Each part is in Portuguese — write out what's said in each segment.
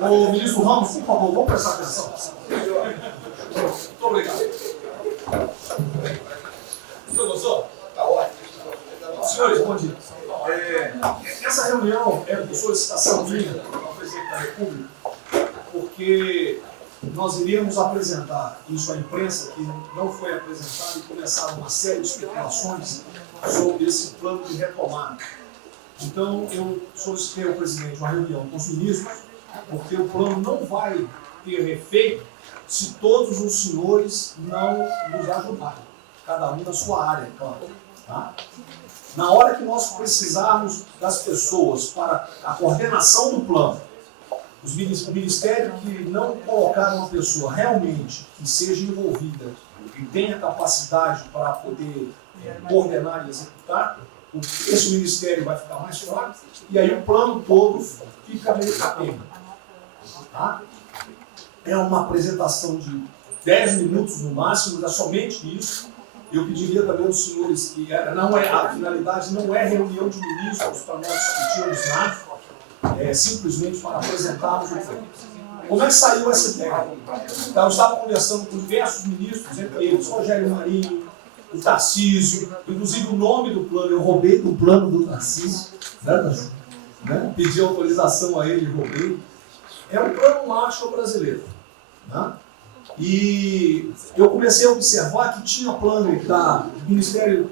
O ministro Ramos, por favor, vamos prestar atenção. Muito obrigado. Você gostou? Está ótimo. Senhores, bom dia. Essa reunião é por solicitação minha ao presidente da República, porque nós iríamos apresentar isso à imprensa, que não foi apresentado, e começaram uma série de especulações sobre esse plano de retomada. Então, eu solicitei ao presidente uma reunião com os ministros, porque o plano não vai ter efeito se todos os senhores não nos ajudarem, cada um na sua área, claro. Tá? Na hora que nós precisarmos das pessoas para a coordenação do plano, o Ministério que não colocar uma pessoa realmente que seja envolvida e tenha capacidade para poder coordenar e executar, esse Ministério vai ficar mais fraco e aí o plano todo fica meio capenga. Tá? É uma apresentação de 10 minutos no máximo, é somente isso. Eu pediria também aos senhores que a finalidade não é reunião de ministros para nós discutirmos nada, é simplesmente para apresentarmos o plano. Como é que saiu essa ideia? Então, eu estava conversando com diversos ministros, entre eles Rogério Marinho, o Tarcísio, inclusive o nome do plano, eu roubei do plano do Tarcísio, né? Pedi autorização a ele e roubei. É um plano Marshall brasileiro. Né? E eu comecei a observar que tinha plano do Ministério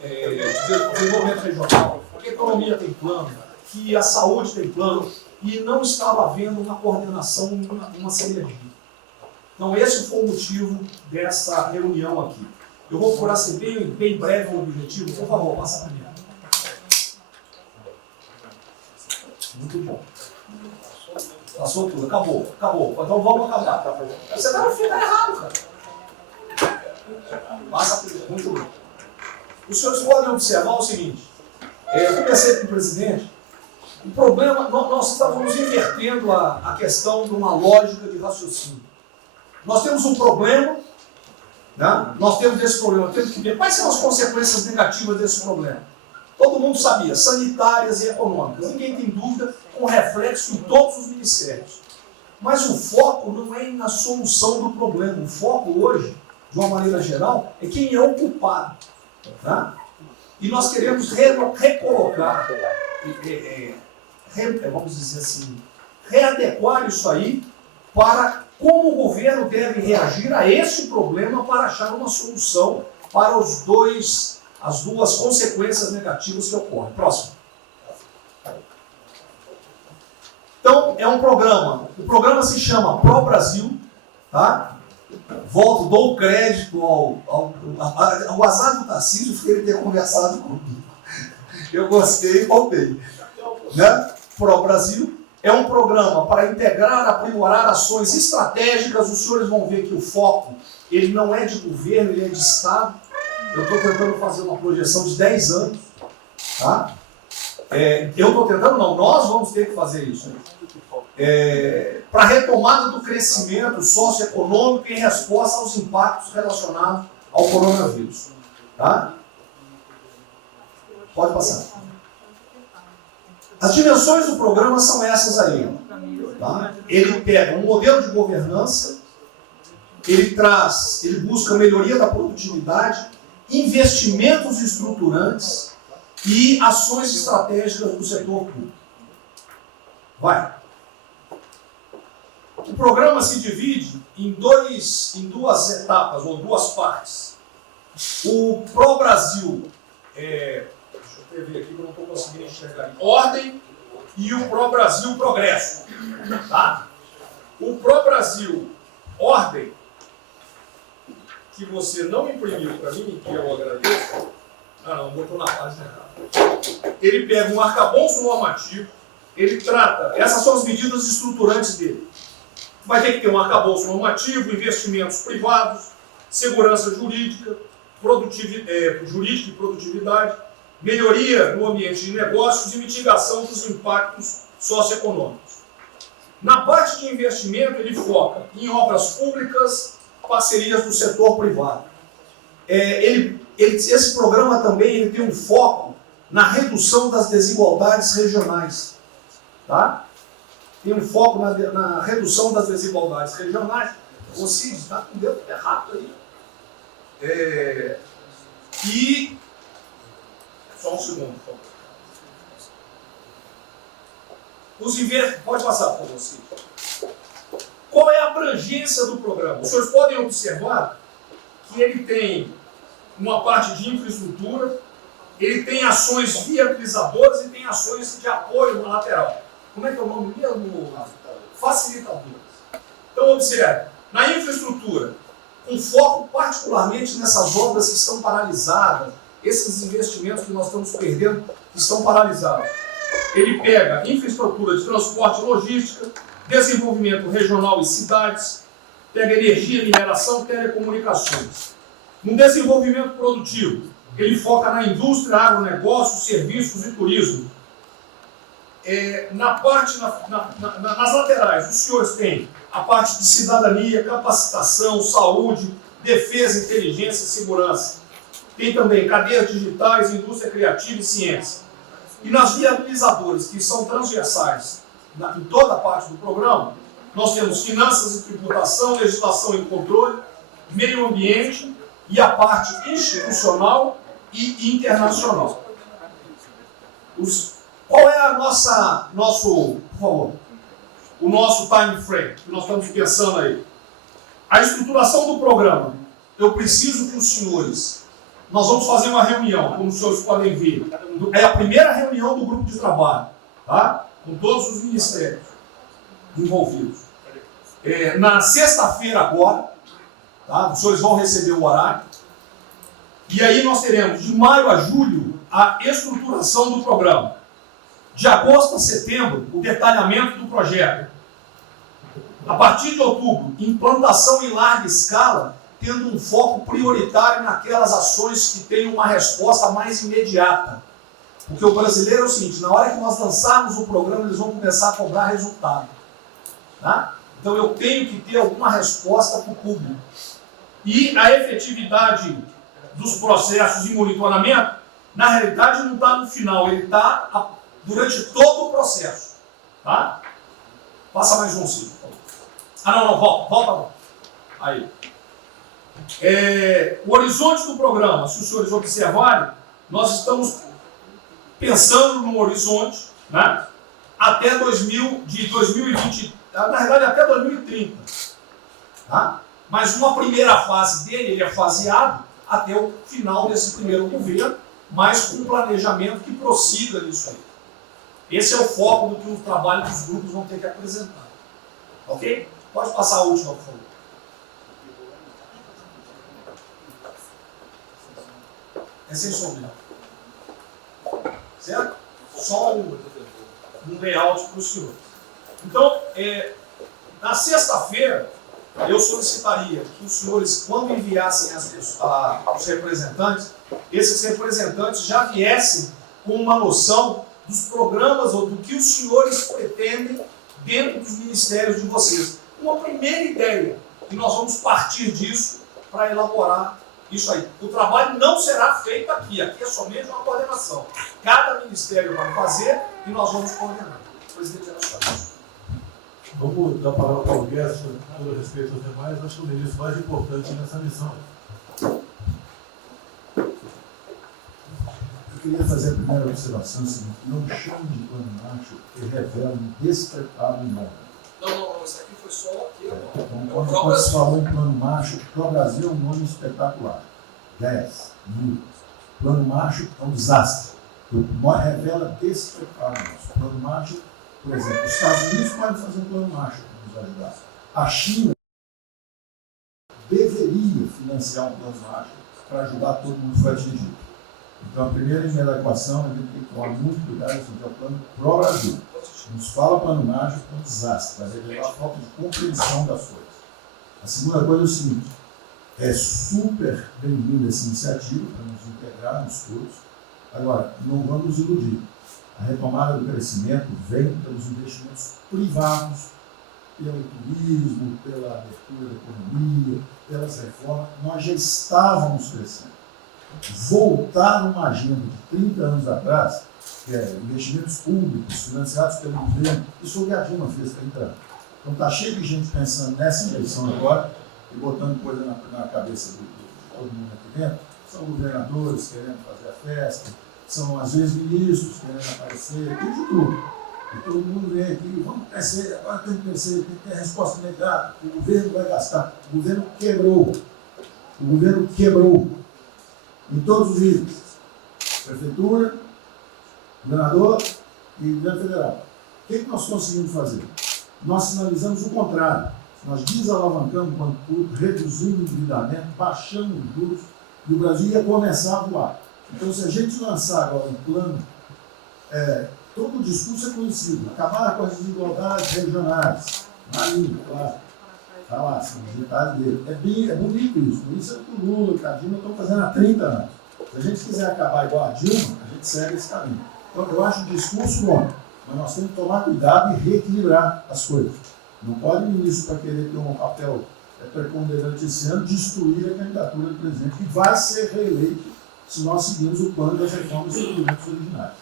de Desenvolvimento Regional, que a economia tem plano, que a saúde tem plano, e não estava havendo uma coordenação, uma sinergia. Então esse foi o motivo dessa reunião aqui. Eu vou procurar ser bem breve no objetivo. Por favor, passa para mim. Muito bom. Passou tudo, acabou. Então vamos acabar. Você está no final errado, cara. Passa tudo, muito bom. Os senhores podem observar o seguinte. Eu comecei com o presidente. O problema, nós estávamos invertendo a questão de uma lógica de raciocínio. Nós temos um problema, né? Nós temos esse problema, temos que ver quais são as consequências negativas desse problema. Todo mundo sabia, sanitárias e econômicas. Ninguém tem dúvida, com reflexo em todos os ministérios. Mas o foco não é na solução do problema. O foco hoje, de uma maneira geral, é quem é o culpado. Tá? E nós queremos recolocar, vamos dizer assim, readequar isso aí para como o governo deve reagir a esse problema para achar uma solução para as duas consequências negativas que ocorrem. Próximo. Então, é um programa. O programa se chama Pro Brasil. Tá? Dou crédito ao azar do Tarcísio por ele ter conversado comigo. Eu gostei e voltei. Né? Pro Brasil é um programa para integrar, aprimorar ações estratégicas. Os senhores vão ver que o foco ele não é de governo, ele é de Estado. Eu estou tentando fazer uma projeção de 10 anos. Tá? Eu estou tentando, não, nós vamos ter que fazer isso. Para a retomada do crescimento socioeconômico em resposta aos impactos relacionados ao coronavírus. Tá? Pode passar. As dimensões do programa são essas aí. Tá? Ele pega um modelo de governança, ele busca melhoria da produtividade, investimentos estruturantes e ações estratégicas do setor público. Vai. O programa se divide em duas etapas, ou duas partes. O Pro Brasil, deixa eu ver aqui que eu não estou conseguindo enxergar aqui. Ordem e o Pro Brasil Progresso. Tá? O Pro Brasil Ordem, que você não imprimiu para mim, que eu agradeço. Não, botou na página errada. Ele pega um arcabouço normativo, ele trata, essas são as medidas estruturantes dele. Vai ter que ter um arcabouço normativo, investimentos privados, segurança jurídica, jurídica e produtividade, melhoria no ambiente de negócios e mitigação dos impactos socioeconômicos. Na parte de investimento, ele foca em obras públicas, parcerias do setor privado. Esse programa também ele tem um foco na redução das desigualdades regionais. Tá? tem um foco na redução das desigualdades regionais. O Cid está com o dedo errado aí. E... Só um segundo, por favor. Pode passar, por favor, Cid. Qual é a abrangência do programa? Os senhores podem observar que ele tem uma parte de infraestrutura, ele tem ações viabilizadoras e tem ações de apoio na lateral. Como é que é o nome mesmo? Facilitadoras. Então, observe, na infraestrutura, com foco particularmente nessas obras que estão paralisadas, esses investimentos que nós estamos perdendo, que estão paralisados. Ele pega infraestrutura de transporte e logística, desenvolvimento regional e cidades, pega energia, mineração, telecomunicações. No desenvolvimento produtivo, ele foca na indústria, agronegócio, serviços e turismo. Nas laterais, os senhores têm a parte de cidadania, capacitação, saúde, defesa, inteligência e segurança. Tem também cadeias digitais, indústria criativa e ciência. E nas viabilizadoras, que são transversais em toda a parte do programa, nós temos finanças e tributação, legislação e controle, meio ambiente e a parte institucional e internacional. Qual é o nosso time frame que nós estamos pensando aí? A estruturação do programa. Eu preciso que os senhores... Nós vamos fazer uma reunião, como os senhores podem ver. É a primeira reunião do grupo de trabalho, tá? Com todos os ministérios envolvidos. Na sexta-feira agora, tá? Os senhores vão receber o horário. E aí nós teremos, de maio a julho, a estruturação do programa. De agosto a setembro, o detalhamento do projeto. A partir de outubro, implantação em larga escala, tendo um foco prioritário naquelas ações que têm uma resposta mais imediata. Porque o brasileiro é o seguinte, na hora que nós lançarmos o programa, eles vão começar a cobrar resultado. Tá? Então eu tenho que ter alguma resposta para o público. E a efetividade dos processos de monitoramento, na realidade não está no final, ele está durante todo o processo. Tá? Passa mais um, Cid. Volta. Aí. O horizonte do programa, se os senhores observarem, nós estamos pensando no horizonte, né, até 2020, na verdade até 2030. Tá? Mas uma primeira fase dele, ele é faseado até o final desse primeiro governo, mas com um planejamento que prossiga nisso aí. Esse é o foco do que o trabalho dos grupos vão ter que apresentar. Ok? Pode passar a última, por favor. É sem som, certo? Só um layout para o senhor. Então, na sexta-feira, eu solicitaria que os senhores, quando enviassem os representantes, esses representantes já viessem com uma noção dos programas ou do que os senhores pretendem dentro dos ministérios de vocês. Uma primeira ideia, e nós vamos partir disso para elaborar isso aí. O trabalho não será feito aqui é somente uma coordenação. Cada ministério vai fazer e nós vamos coordenar. O presidente era só isso. Vamos dar a palavra para o Guedes, com todo respeito aos demais, acho que o ministro mais importante nessa missão. Eu queria fazer a primeira observação seguinte: não chame de plano macho que revela um despreparo enorme. Não, isso aqui foi só aqui. Então, quando se falou em plano macho, para o Brasil é um nome espetacular. 10, 1000. Plano macho é um desastre. Revela despreparo nosso. Plano macho, por exemplo, os Estados Unidos podem fazer um plano macho para nos ajudar. A China deveria financiar um plano macho para ajudar todo mundo que foi atingido. Então, a primeira linha da equação, a gente tem que tomar muito cuidado em fazer o plano pro Brasil. Não se fala plano mágico, é um desastre, vai revelar a falta de compreensão das coisas. A segunda coisa é o seguinte: é super bem-vinda essa iniciativa para nos integrarmos todos. Agora, não vamos nos iludir. A retomada do crescimento vem pelos investimentos privados, pelo turismo, pela abertura da economia, pelas reformas. Nós já estávamos crescendo. Voltar uma agenda de 30 anos atrás que é investimentos públicos financiados pelo governo. Isso foi o que a Dilma fez 30 anos. Então está cheio de gente pensando nessa eleição agora e botando coisa na cabeça de todo mundo aqui dentro. São governadores querendo fazer a festa, são às vezes ministros querendo aparecer, tem de tudo. E todo mundo vem aqui, vamos crescer, agora tem que crescer, tem que ter resposta imediata, o governo vai gastar. O governo quebrou. O governo quebrou. Em todos os níveis. Prefeitura, governador e governo federal. O que nós conseguimos fazer? Nós sinalizamos o contrário. Nós desalavancamos o banco público, reduzimos o endividamento, baixamos os juros e o Brasil ia começar a voar. Então, se a gente lançar agora um plano, todo o discurso é conhecido, acabar com as desigualdades regionais, na linha, claro. Está lá, são os detalhes dele. É bonito isso. Isso é o que o Lula e a Dilma estão fazendo há 30 anos. Se a gente quiser acabar igual a Dilma, a gente segue esse caminho. Então, eu acho o discurso bom, mas nós temos que tomar cuidado e reequilibrar as coisas. Não pode o ministro, para querer ter um papel preponderante esse ano, destruir a candidatura do presidente, que vai ser reeleito se nós seguirmos o plano das reformas dos documentos originários.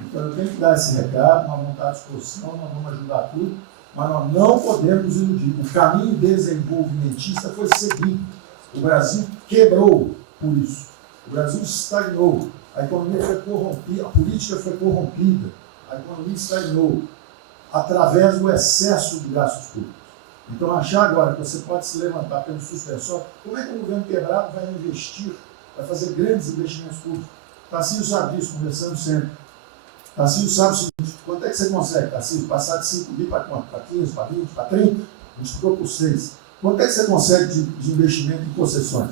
Então, eu tenho que dar esse recado, uma vontade de disposição, nós vamos ajudar tudo, mas nós não podemos iludir. O caminho desenvolvimentista foi seguido. O Brasil quebrou por isso. O Brasil estagnou. A economia foi corrompida, a política foi corrompida, a economia estagnou através do excesso de gastos públicos. Então, achar agora que você pode se levantar pelo suspensório, como é que o governo quebrado vai investir, vai fazer grandes investimentos públicos? Tarcísio sabe disso, conversamos sempre. Tarcísio sabe o seguinte, quanto é que você consegue, Tarcísio? Passar de 5 mil para quanto? Para 15, para 20, para 30? A gente ficou por 6. Quanto é que você consegue de investimento em concessões?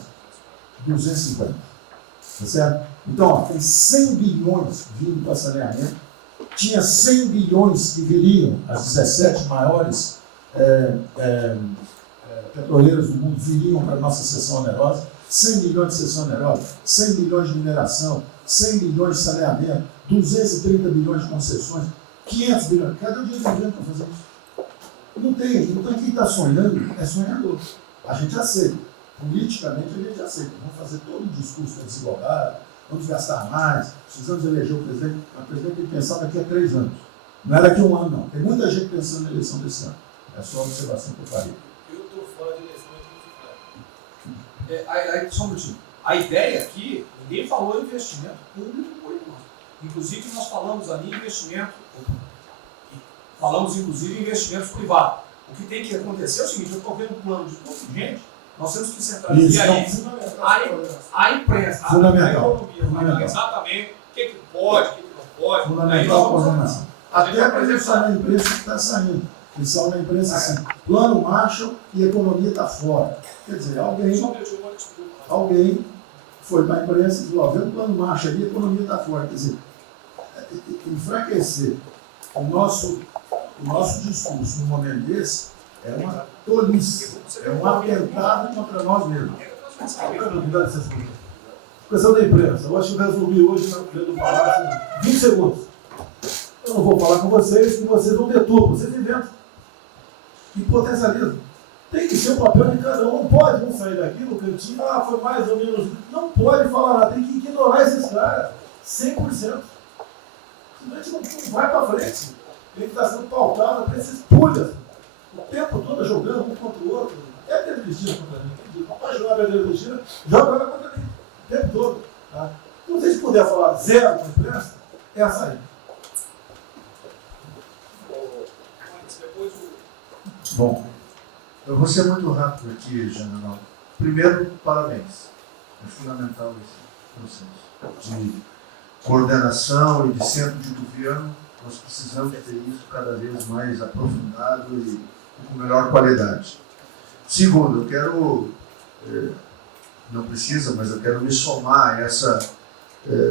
250. Tá certo? Então, ó, tem 100 bilhões vindo para saneamento, tinha 100 bilhões que viriam, as 17 maiores petroleiras do mundo viriam para a nossa seção onerosa, 100 bilhões de seção onerosa, 100 bilhões de mineração, 100 bilhões de saneamento, 230 bilhões de concessões, 500 bilhões. Cadê o dinheiro do governo para fazer isso? Não tem. Então, quem está sonhando é sonhador. A gente aceita. Politicamente, a gente aceita. Vamos fazer todo o discurso da desigualdade, vamos gastar mais, precisamos eleger o presidente. O presidente tem que pensar daqui a 3 anos. Não é daqui a 1 ano, não. Tem muita gente pensando na eleição desse ano. É só a observação que eu faria. Eu estou fora de eleição de Só um minutinho. A ideia aqui, ninguém falou em investimento público por enquanto. Inclusive, nós falamos ali em investimento, falamos inclusive em investimentos privados. O que tem que acontecer é o seguinte, eu estou vendo um plano de contingente, nós temos que centralizar a imprensa, a economia, exatamente o que pode, o que não pode. Fundamental a coordenação. Até para isso na imprensa que está saindo. Eles são na imprensa assim, plano Marshall e a economia está fora. Quer dizer, alguém foi para a imprensa e falou, vendo o plano Marshall ali, a economia está fora. Quer dizer, enfraquecer o nosso discurso num momento desse é uma tolice, é um atentado contra nós mesmos. Questão da imprensa, eu acho que eu resolvi hoje no Palácio 20 segundos. Eu não vou falar com vocês, que vocês vão deturpam, vocês inventam e potencializam. Tem que ser o papel de cada um, não pode um sair daqui no cantinho, foi mais ou menos. Não pode falar nada, tem que ignorar esses caras, 100%. Senão a gente não vai para frente. Tem que estar sendo pautado para esses pulhas. O tempo todo jogando um contra o outro. É Pedro Cristina contra mim. Não pode jogar Pedro Cristina, joga contra mim. O tempo todo. Tá? Então, se a gente puder falar zero com a imprensa, é a saída. Bom, eu vou ser muito rápido aqui, general. Primeiro, parabéns. É fundamental esse processo de coordenação e de centro de governo. Nós precisamos ter isso cada vez mais aprofundado e com melhor qualidade. Segundo, eu quero, não precisa, mas eu quero me somar a essa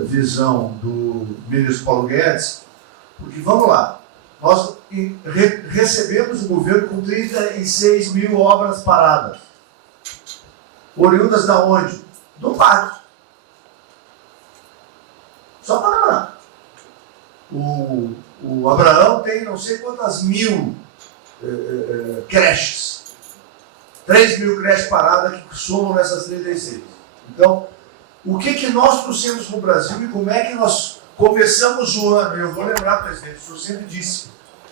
visão do ministro Paulo Guedes, porque vamos lá, nós recebemos o governo com 36 mil obras paradas. Oriundas da onde? Do pátio. Só para lembrar. O Abraão tem não sei quantas mil creches. 3 mil creches paradas que somam nessas 36. Então, o que nós trouxemos para o Brasil e como é que nós Começamos o ano, e eu vou lembrar, presidente, o senhor sempre disse,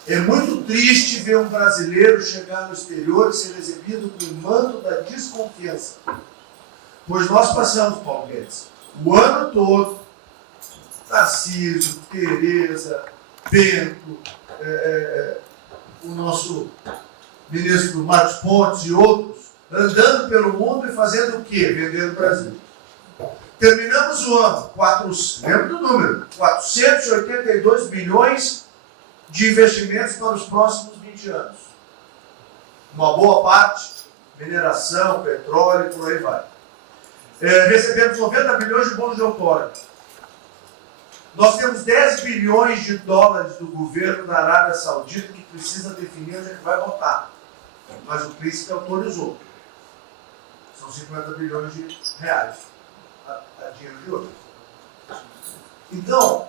é muito triste ver um brasileiro chegar no exterior e ser recebido com o manto da desconfiança. Pois nós passamos, Paulo Guedes, o ano todo, Tarcísio, Tereza, Bento, o nosso ministro Marcos Pontes e outros, andando pelo mundo e fazendo o quê? Vendendo o Brasil. Terminamos o ano, lembra do número, 482 bilhões de investimentos para os próximos 20 anos. Uma boa parte, mineração, petróleo e por aí vai. Recebemos 90 bilhões de bônus de outorga. Nós temos 10 bilhões de dólares do governo da Arábia Saudita que precisa definir onde é que vai votar. Mas o príncipe autorizou. São 50 bilhões de reais. A dinheiro de ouro. Então,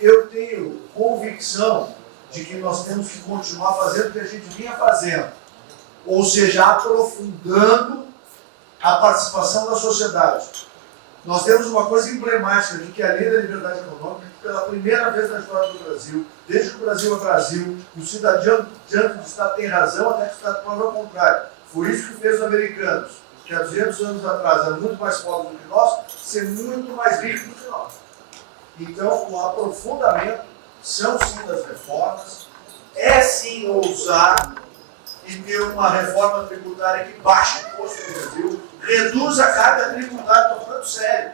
eu tenho convicção de que nós temos que continuar fazendo o que a gente vinha fazendo. Ou seja, aprofundando a participação da sociedade. Nós temos uma coisa emblemática de que a lei da liberdade econômica, pela primeira vez na história do Brasil, desde que o Brasil é Brasil, o cidadão diante do Estado tem razão até que o Estado prova ao contrário. Foi isso que fez os americanos, que há 200 anos atrás eram muito mais pobres do que nós, ser muito mais ricos do que nós. Então, o aprofundamento são sim das reformas, é sim ousar e ter uma reforma tributária que baixe o imposto no Brasil, reduz a carga tributária, estou falando sério.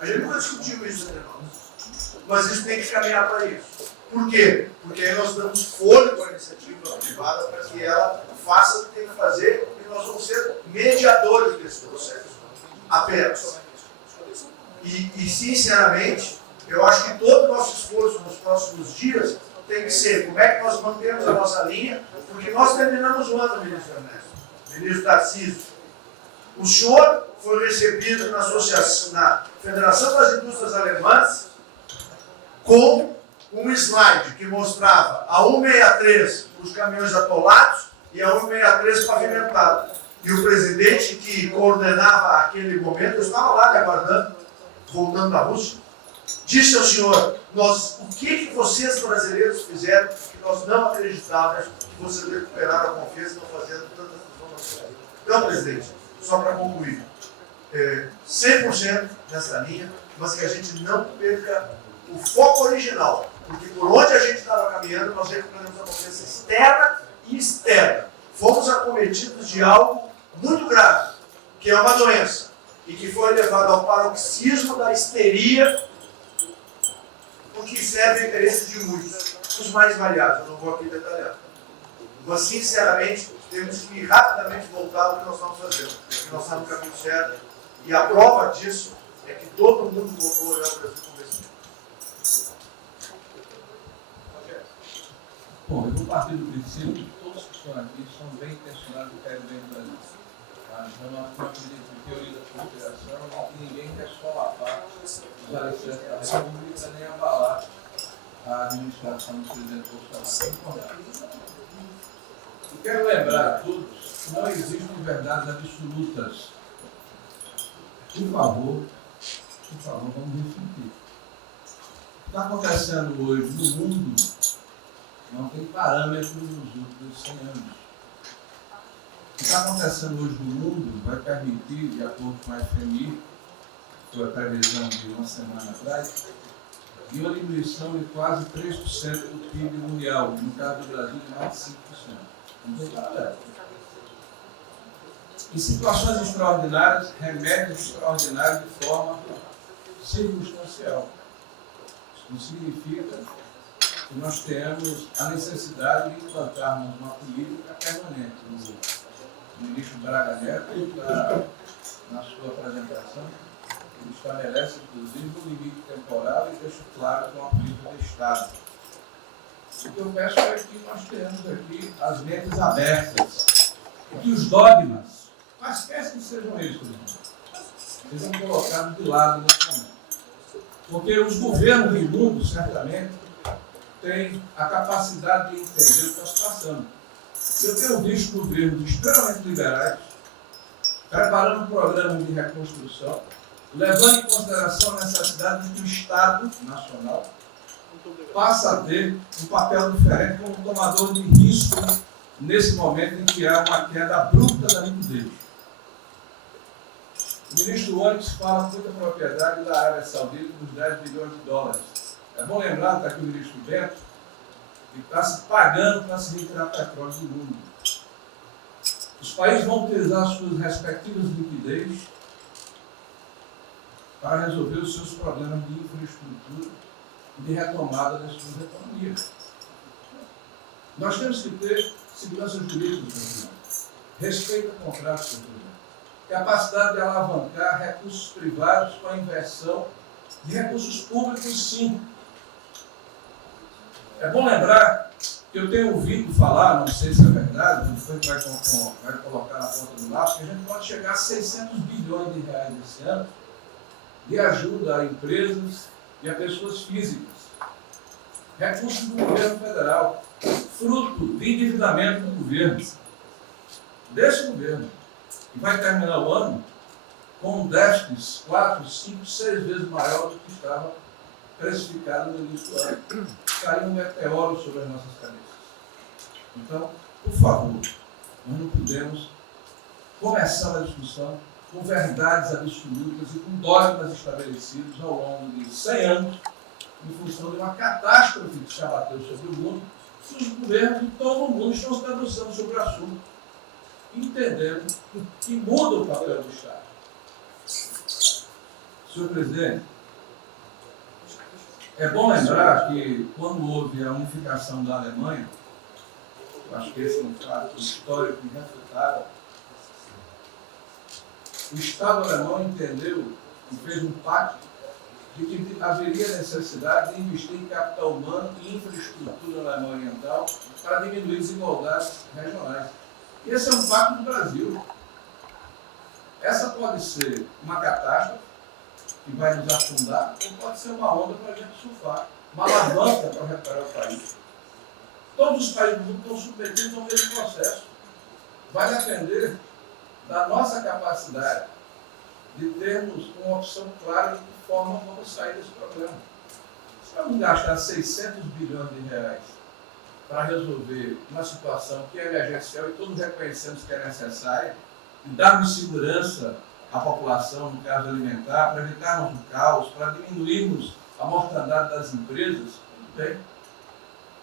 A gente nunca discutiu isso entre nós, mas isso tem que caminhar para isso. Por quê? Porque aí nós damos fôlego à iniciativa privada para que ela faça o que tem que fazer e nós vamos ser mediadores desse processo. Apenas. E sinceramente, eu acho que todo o nosso esforço nos próximos dias tem que ser como é que nós mantemos a nossa linha, porque nós terminamos o ano, ministro Ernesto, ministro Tarcísio. O senhor foi recebido na Federação das Indústrias Alemãs com um slide que mostrava a 163 os caminhões atolados e a 163 pavimentado. E o presidente que coordenava aquele momento, eu estava lá me aguardando, voltando da Rússia, disse ao senhor, o que vocês brasileiros fizeram que nós não acreditávamos que vocês recuperaram a confiança e estão fazendo tantas transformações. Então, presidente, só para concluir, 100% nessa linha, mas que a gente não perca o foco original, porque por onde a gente estava caminhando, nós recuperamos a confiança externa e externa. Fomos acometidos de algo muito grave, que é uma doença, e que foi levado ao paroxismo da histeria, o que serve ao interesse de muitos, os mais variados, eu não vou aqui detalhar. Mas, sinceramente, temos que rapidamente voltar ao que nós estamos fazendo, porque nós estamos no caminho certo, e a prova disso é que todo mundo voltou a olhar o Brasil como esse. Bom, eu vou partir do princípio que todos que estão aqui são bem intencionados e querem bem do Brasil. Então, nós temos a teoria da conspiração de que ninguém quer solapar os alicerces da República nem abalar a administração do presidente Bolsonaro. E quero lembrar a todos que não existem verdades absolutas. Por favor, vamos refletir. O que está acontecendo hoje no mundo não tem parâmetros nos últimos 100 anos. O que está acontecendo hoje no mundo vai permitir, de acordo com a FMI, que foi a previsão de uma semana atrás, de uma diminuição de quase 3% do PIB mundial, no caso do Brasil, de mais de 5%. Não tem parâmetro. Em situações extraordinárias, remédios extraordinários de forma circunstancial. Isso não significa que nós tenhamos a necessidade de implantarmos uma política permanente. O ministro Braga Neto, na sua apresentação, ele estabelece, inclusive, um limite temporal e deixa claro que é uma política de Estado. O que eu peço é que nós tenhamos aqui as mentes abertas, e que os dogmas, quaisquer que sejam eles, sejam colocados de lado nesse momento. Porque os governos do mundo, certamente, têm a capacidade de entender o que está se passando. Eu tenho visto governos extremamente liberais preparando programas de reconstrução levando em consideração a necessidade de que o Estado Nacional passe a ter um papel diferente como tomador de risco nesse momento em que há uma queda abrupta da liquidez. O ministro Onyx fala com muita propriedade da Arábia Saudita dos 10 bilhões de dólares. É bom lembrar, está aqui o ministro Bento, que está se pagando para se retirar petróleo do mundo. Os países vão utilizar suas respectivas liquidez para resolver os seus problemas de infraestrutura e de retomada das suas economias. Nós temos que ter segurança jurídica, respeito a contratos, capacidade de alavancar recursos privados com a inversão de recursos públicos, sim. É bom lembrar que eu tenho ouvido falar, não sei se é verdade, depois vai colocar na ponta do lápis, que a gente pode chegar a 600 bilhões de reais esse ano de ajuda a empresas e a pessoas físicas. Recursos do governo federal, fruto de endividamento do governo, desse governo, que vai terminar o ano com um déficit 4, 5, 6 vezes maior do que estava precificado no início do ano. Caiu um meteoro sobre as nossas cabeças. Então, por favor, nós não podemos começar a discussão com verdades absolutas e com dogmas estabelecidos ao longo de 100 anos, em função de uma catástrofe que se abateu sobre o mundo, que os governos de todo o mundo estão se debruçando sobre o assunto, entendendo que muda o papel do Estado. Senhor presidente, é bom lembrar que quando houve a unificação da Alemanha, eu acho que esse é um fato histórico irrefutável, o Estado alemão entendeu e fez um pacto de que haveria necessidade de investir em capital humano e infraestrutura na Alemanha Oriental para diminuir desigualdades regionais. E esse é um pacto do Brasil. Essa pode ser uma catástrofe que vai nos afundar, ou pode ser uma onda para a gente surfar, uma alavanca para recuperar o país. Todos os países do mundo estão submetidos ao mesmo processo. Vai depender da nossa capacidade de termos uma opção clara de que forma vamos sair desse problema. Se vamos gastar 600 bilhões de reais para resolver uma situação que é emergencial e todos reconhecemos que é necessária, e darmos segurança à população, no caso alimentar, para evitarmos o caos, para diminuirmos a mortandade das empresas, tudo bem,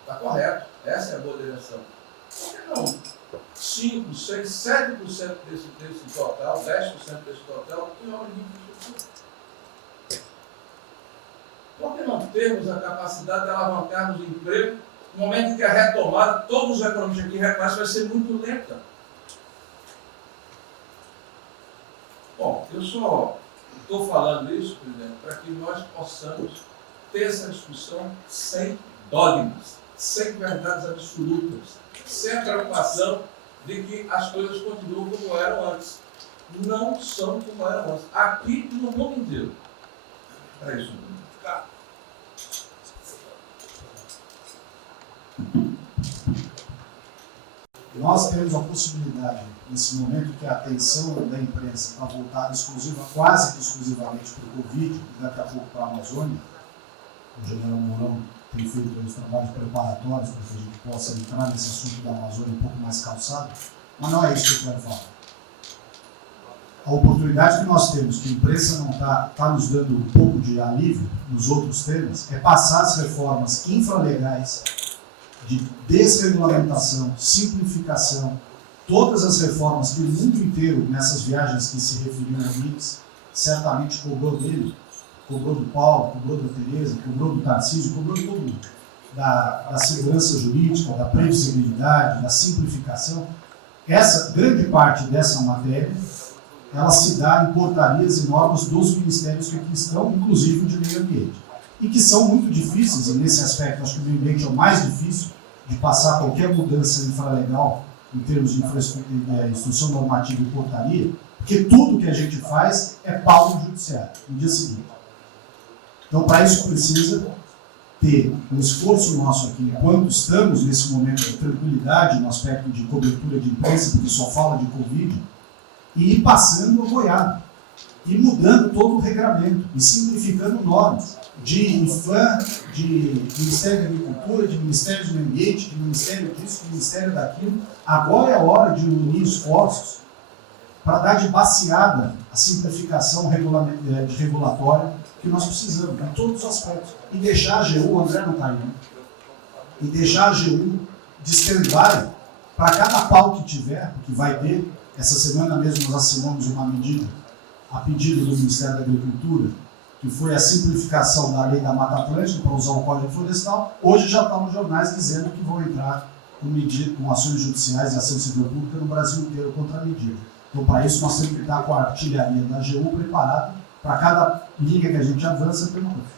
está correto, essa é a boa direção. Por que não 5, 6, 7% desse total, 10% desse total, em obra de infraestrutura? Por que não termos a capacidade de alavancarmos o emprego no momento em que a retomada, todos os economistas aqui reconhecem, vai ser muito lenta? Bom, eu só estou falando isso, presidente, para que nós possamos ter essa discussão sem dogmas, sem verdades absolutas, sem a preocupação de que as coisas continuam como eram antes. Não são como eram antes. Aqui e no mundo inteiro. É isso. Nós temos a possibilidade, nesse momento que a atenção da imprensa está voltada quase que exclusivamente para o Covid, e daqui a pouco para a Amazônia, o general Mourão tem feito os trabalhos preparatórios para que a gente possa entrar nesse assunto da Amazônia um pouco mais calçado, mas não é isso que eu quero falar. A oportunidade que nós temos, que a imprensa não está nos dando um pouco de alívio nos outros temas, é passar as reformas infralegais de desregulamentação, simplificação, todas as reformas que o mundo inteiro, nessas viagens que se referiu ao Mix, certamente cobrou dele, cobrou do Paulo, cobrou da Tereza, cobrou do Tarcísio, cobrou de todo mundo. Da segurança jurídica, da previsibilidade, da simplificação. Essa grande parte dessa matéria, ela se dá em portarias e normas dos ministérios que aqui estão, inclusive o de meio ambiente. E que são muito difíceis, e nesse aspecto acho que o meio ambiente é o mais difícil de passar qualquer mudança infralegal em termos de instrução normativa e portaria, porque tudo que a gente faz é pau no judiciário, no dia seguinte. Então, para isso precisa ter um esforço nosso aqui, enquanto estamos nesse momento de tranquilidade, no aspecto de cobertura de imprensa, porque só fala de Covid, e ir passando a boiada. e mudando todo o regramento, e simplificando normas de IFAM, de Ministério da Agricultura, de Ministério do Meio Ambiente, de Ministério disso, de Ministério daquilo. Agora é a hora de unir esforços para dar de baseada a simplificação regulatória que nós precisamos, em todos os aspectos. E deixar a AGU, o André não está aí, né? E deixar a AGU de stand-by para cada pau que tiver, que vai ter. Essa semana mesmo nós assinamos uma medida a pedido do Ministério da Agricultura, que foi a simplificação da lei da Mata Atlântica para usar o Código Florestal. Hoje já está nos jornais dizendo que vão entrar com ações judiciais e ação civil pública no Brasil inteiro contra a medida. Então, para isso, nós temos que estar com a artilharia da AGU preparada para cada linha que a gente avança.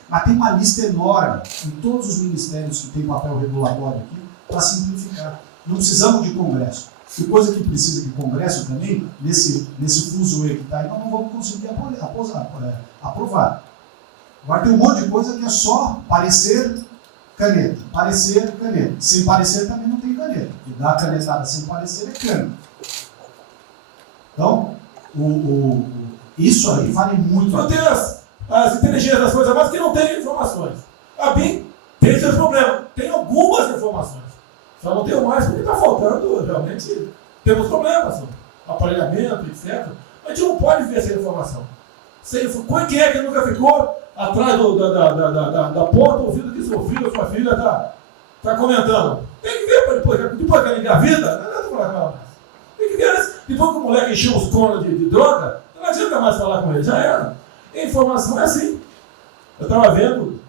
Mas tem uma lista enorme em todos os ministérios que têm papel regulatório aqui para simplificar. Não precisamos de Congresso. E coisa que precisa de Congresso também, nesse fuzuê que está aí, nós não vamos conseguir aprovar. Agora tem um monte de coisa que é só parecer, caneta. Parecer, caneta. Sem parecer também não tem caneta. E dar canetada sem parecer é cana. Então, isso aí vale muito. Não tem as inteligências das coisas mais que não tem informações. A BIM tem seus problemas. Tem algumas informações. Só não tenho mais porque está faltando, realmente, temos problemas, aparelhamento, etc. A gente não pode ver essa informação. Quem é que nunca ficou atrás da porta ouvindo que seu filho ou sua filha está comentando? Tem que ver depois que ela engravida, não adianta falar com ela mais. Tem que ver antes. Depois que o moleque encheu os cornos de droga, não adianta mais falar com ele, já era. A informação é assim. Eu estava vendo,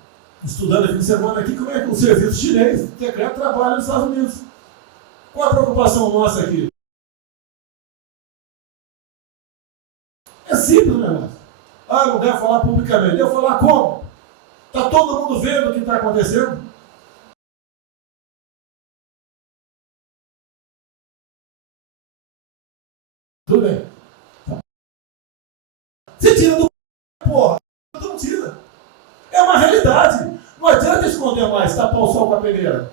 estudando esse fim de semana aqui, como é que o serviço chinês secreto trabalha nos Estados Unidos. Qual a preocupação nossa aqui? É simples o negócio. Não deve falar publicamente. Deve falar como? Está todo mundo vendo o que está acontecendo? Tudo bem. Você tira do porra. Não tira. É uma realidade. Não adianta esconder mais, tapar o sol com a peneira.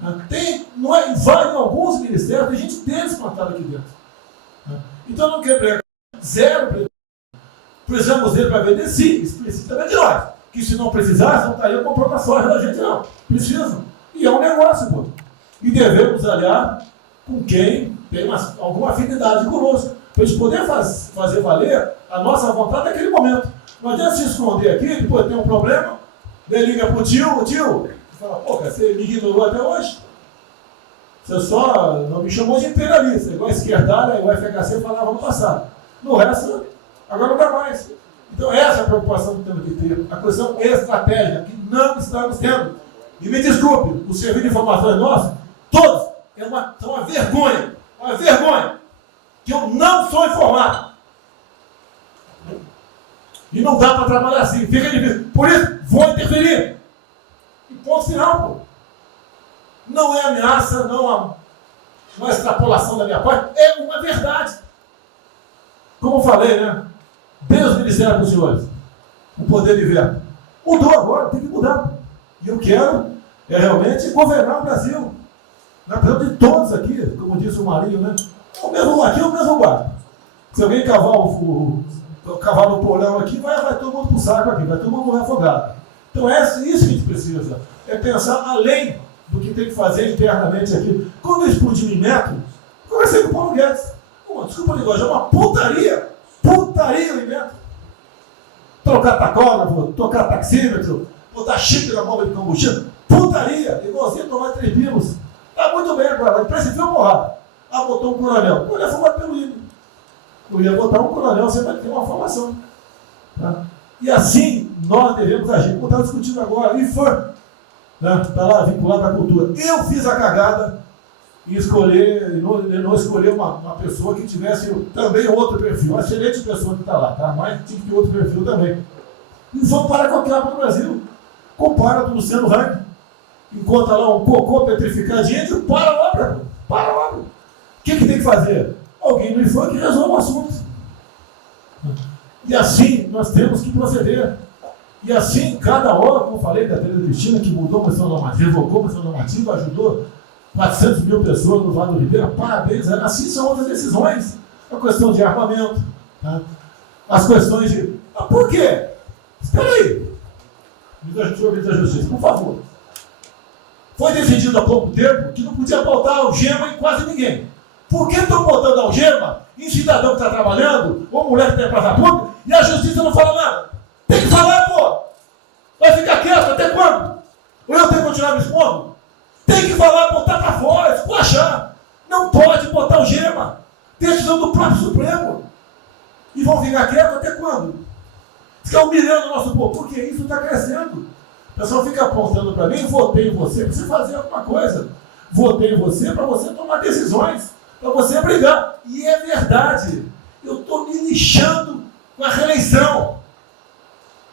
Vai em alguns ministérios, tem gente deles plantada aqui dentro. Então não quer pregar. Zero. Precisamos dele para vender? Sim, isso precisa também de nós. Que se não precisasse, não estaria comprando a soja da gente, não. Precisam. E é um negócio, pô. E devemos aliar com quem tem alguma afinidade conosco. Para a gente poder fazer valer a nossa vontade naquele momento. Não adianta se esconder aqui, depois tem um problema, daí liga para o tio, fala, pô, cara, você me ignorou até hoje? Você só não me chamou de imperialista, igual a esquerdalha, igual a FHC falava no passado. No resto, agora não dá mais. Então essa é a preocupação que temos que ter, a questão estratégica, que não estamos tendo. E me desculpe, o serviço de informações nosso, todos, são uma vergonha, que eu não sou informado. E não dá para trabalhar assim, fica difícil. Por isso, vou interferir. E ponto final, pô. Não é ameaça, não é extrapolação da minha parte, é uma verdade. Como eu falei, né? Deus ministério dos senhores, o poder de veto. Mudou agora, tem que mudar. E eu quero realmente governar o Brasil. Nós precisamos de todos aqui, como disse o Marinho, né? O mesmo aqui, o mesmo guarda. Se alguém cavar o cavalo no porão aqui, vai todo mundo pro saco aqui, vai todo mundo morrer afogado. Então é isso que a gente precisa, é pensar além do que tem que fazer internamente aqui. Quando eu explodi em metro, conversei com o Paulo Guedes. Desculpa a linguagem, é uma putaria em metro. Trocar tacógrafo, trocar taxímetro, botar chip na bomba de combustível, putaria, igualzinho tomar 3 pilos. Tá muito bem agora, precipitou porrada. Botou um coronel. O coronel foi mais pelo hino. Eu ia botar um coronel, você vai ter uma formação. Tá? E assim nós devemos agir. Como estava discutindo agora, IFAM, né? Está lá vinculado à cultura. Eu fiz a cagada em escolher, não escolher uma pessoa que tivesse também outro perfil. Uma excelente pessoa que está lá, tá? Mas tinha que ter outro perfil também. IFAM para qualquer área do Brasil. Compara com o Luciano Hang. Encontra lá um cocô petrificado de índio, para a obra. O que tem que fazer? Alguém no IFAM que resolve o assunto. E assim nós temos que proceder. E assim, cada hora, como eu falei da Tereza Cristina, que mudou a questão normativa, revocou a questão normativa, ajudou 400 mil pessoas no Vale do Ribeira, parabéns. Assim são outras decisões. A questão de armamento, tá? as questões de... por quê? Espera aí. Senhor ministro da Justiça, por favor. Foi decidido há pouco tempo que não podia botar algema em quase ninguém. Por que estão botando algema em cidadão que está trabalhando, ou mulher que tem praça pública, e a justiça não fala nada? Tem que falar, pô! Vai ficar quieto até quando? Ou eu tenho que continuar me expondo? Tem que falar, botar para fora, esculachar. Não pode botar algema. Decisão do próprio Supremo. E vão ficar quietos até quando? Fica humilhando o nosso povo, porque isso está crescendo. O pessoal fica apontando para mim, votei em você para você fazer alguma coisa. Votei em você para você tomar decisões, para você brigar. E é verdade. Eu estou me lixando com a reeleição.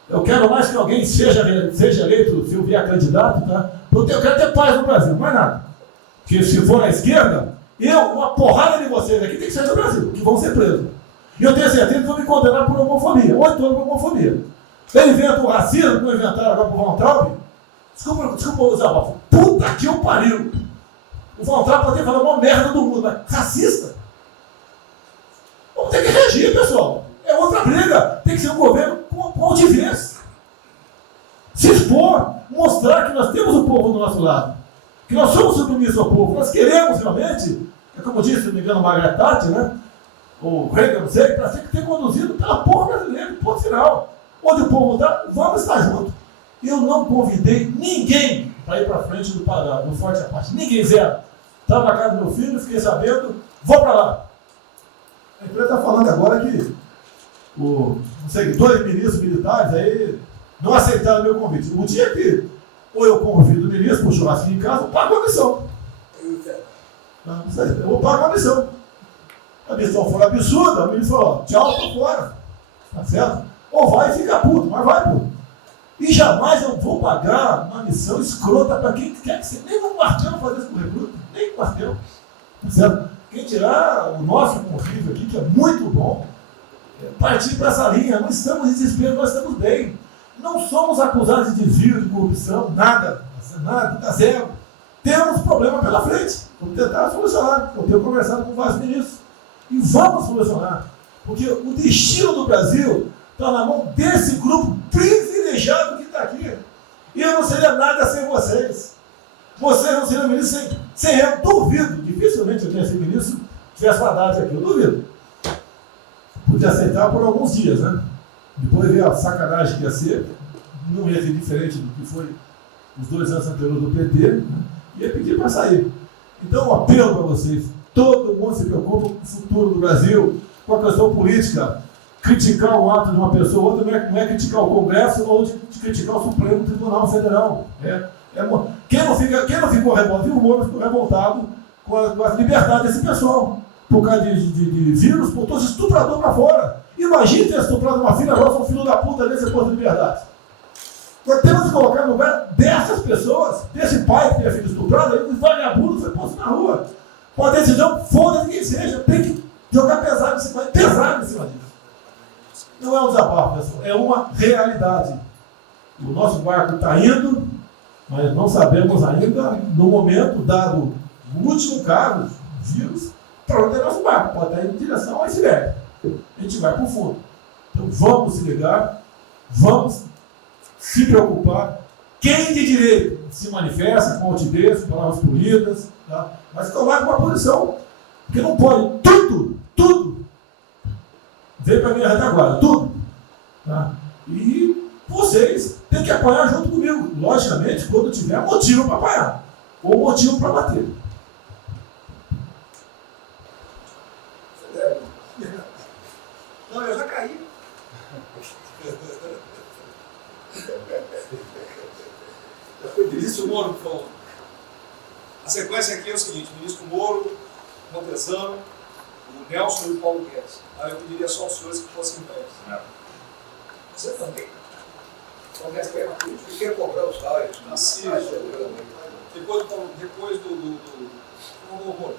Eu quero mais que alguém seja eleito, se eu vier candidato, tá? Eu quero ter paz no Brasil, mais nada. Porque se for na esquerda, uma porrada de vocês aqui tem que sair do Brasil, que vão ser presos. E eu tenho certeza que vão me condenar por homofobia, 8 anos por homofobia. Ele inventa o racismo, como inventaram agora por Von Traub. Desculpa usar a puta que eu pariu. O Von Traub pode ter falado uma merda do mundo, mas racista. Vamos ter que reagir, pessoal. É outra briga. Tem que ser um governo com altivez. Se expor, mostrar que nós temos o povo do nosso lado. Que nós somos submissos ao povo. Nós queremos realmente, é como disse, se não me engano, Margaret Thatcher, né? O Reagan, não sei, para ser conduzido pela porra brasileira, ponto final. Onde o povo está, vamos estar juntos. Eu não convidei ninguém para ir para frente do Forte Apache. Ninguém, zero. Estava na casa do meu filho, fiquei sabendo, vou para lá. A empresa está falando agora que não sei, 2 ministros militares aí não aceitaram o meu convite. O dia que ou eu convido o ministro para o churrasquinho em casa, eu pago a missão. Eu vou pagar a missão. A missão foi absurda, o ministro falou, tchau, estou fora. Tá certo? Ou vai e fica puto, mas vai, pô. E jamais eu vou pagar uma missão escrota para quem quer que seja. Nem um quartel fazer isso com o recruta, nem um quartel. Tá certo? Quem tirar o nosso convívio aqui, que é muito bom, partir para essa linha. Não estamos em desespero, nós estamos bem. Não somos acusados de desvio, de corrupção, nada, está zero. Temos problema pela frente. Vamos tentar solucionar. Eu tenho conversado com vários ministros. E vamos solucionar. Porque o destino do Brasil está na mão desse grupo privilegiado que está aqui. E eu não seria nada sem vocês. Vocês não seriam ministros sem eu. Duvido. Dificilmente eu tenha sido ministro se tivesse Haddad aqui. Eu duvido. Podia aceitar por alguns dias, né? Depois ver a sacanagem que ia ser. Não ia ser diferente do que foi os 2 anos anteriores do PT. Né? Ia pedir para sair. Então, um apelo para vocês. Todo mundo se preocupa com o futuro do Brasil, com a questão política. Criticar o ato de uma pessoa ou outra não é criticar o Congresso ou de criticar o Supremo Tribunal Federal. Quem não ficou revoltado, o Moro ficou revoltado com a liberdade desse pessoal. Por causa de vírus, botou esse estuprador para fora. Imagina ter estuprado uma filha nossa, um filho da puta desse posto de liberdade. Nós temos que colocar no lugar dessas pessoas, desse pai que tem a filha estuprada, e os vagabundos foi posto na rua. Com a decisão, foda-se quem seja, tem que jogar pesado em cima disso. Não é um desabafo, pessoal, é uma realidade. O nosso barco está indo, mas não sabemos ainda, no momento, dado o último caso, vírus, para onde é nosso barco. Pode estar indo em direção ao iceberg. A gente vai para o fundo. Então vamos se ligar, vamos se preocupar. Quem de direito se manifesta com altivez, com palavras polidas, tá? Mas tomar uma posição. Porque não pode tudo, veio para a minha retaguarda, tudo. Tá? E vocês têm que apoiar junto comigo. Logicamente, quando tiver motivo para apoiar. Ou motivo para bater. Não, eu já caí. Já foi ministro Moro que falou. A sequência aqui é o seguinte: ministro Moro, Montezano, o Nelson e o Paulo Guedes. Aí eu pediria só aos senhores que fossem em pé. Você também. Paulo Guedes quer uma política e quer cobrar os salários. Depois do Moro.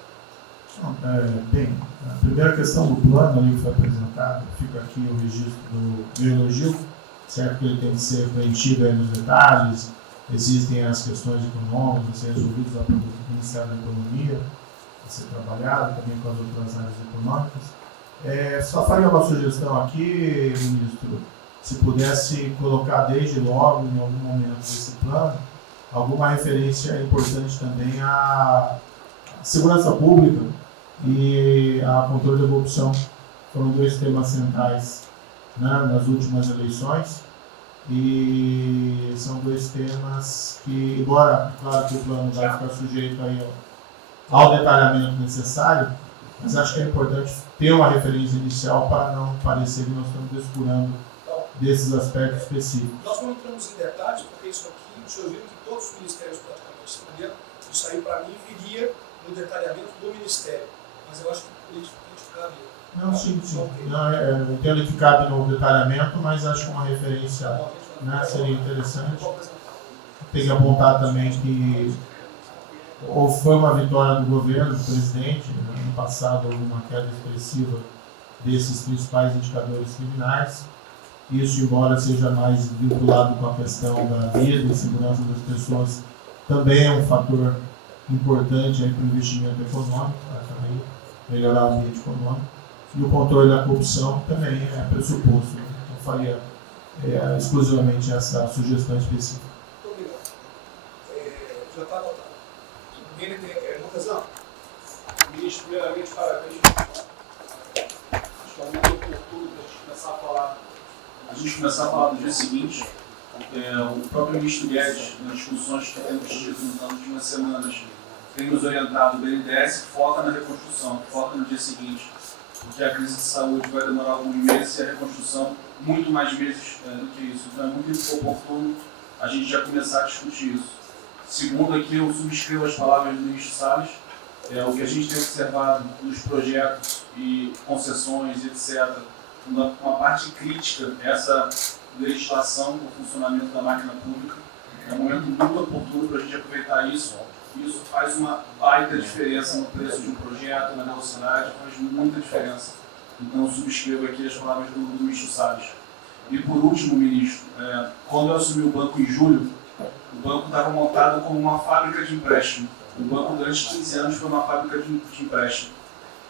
Bem, a primeira questão do plano ali que foi apresentado, fica aqui o registro do elogio, certo que ele tem que ser preenchido aí nos detalhes, existem as questões econômicas a ser resolvidas lá pelo Ministério da Economia, a ser trabalhado também com as outras áreas econômicas. Só faria uma sugestão aqui, ministro, se pudesse colocar desde logo, em algum momento desse plano, alguma referência importante também à segurança pública e a controle da corrupção. Foram 2 temas centrais, né, nas últimas eleições, e são 2 temas que, embora, claro que o plano vai ficar sujeito aí ao detalhamento necessário, mas acho que é importante ter uma referência inicial para não parecer que nós estamos descurando desses aspectos específicos. Nós não entramos em detalhes, porque isso aqui, o senhor viu que todos os ministérios praticamente responderam, isso aí para mim viria no detalhamento do ministério, mas eu acho que politicamente cabe. Não, sim. Não, eu entendo que cabe no detalhamento, mas acho que uma referência, né, seria interessante. Tem que apontar também que foi uma vitória do governo, do presidente. No ano passado houve uma queda expressiva desses principais indicadores criminais. Isso, embora seja mais vinculado com a questão da vida e segurança das pessoas, também é um fator importante para o investimento econômico, para também melhorar o ambiente econômico. E o controle da corrupção também é pressuposto. Né? Então, faria exclusivamente essa sugestão específica. Muito obrigado. Já está anotado. Lucasão, ministro, primeiramente, parabéns. Acho que é um momento oportuno para a gente começar a falar. A gente começar a falar do dia seguinte. O próprio ministro Guedes, nas discussões que temos tido nas últimas semanas, tem nos orientado. O BNDES foca na reconstrução, foca no dia seguinte, porque a crise de saúde vai demorar alguns meses e a reconstrução muito mais meses do que isso. Então é muito oportuno a gente já começar a discutir isso. Segundo, aqui eu subscrevo as palavras do ministro Salles, o que a gente tem observado nos projetos e concessões, etc., uma parte crítica essa legislação do funcionamento da máquina pública. É um momento muito oportuno para a gente aproveitar isso. Isso faz uma baita diferença no preço de um projeto, na velocidade, faz muita diferença. Então, eu subscrevo aqui as palavras do ministro Salles. E, por último, ministro, quando eu assumi o banco em julho, o banco estava montado como uma fábrica de empréstimo. O banco, durante 15 anos, foi uma fábrica de empréstimo.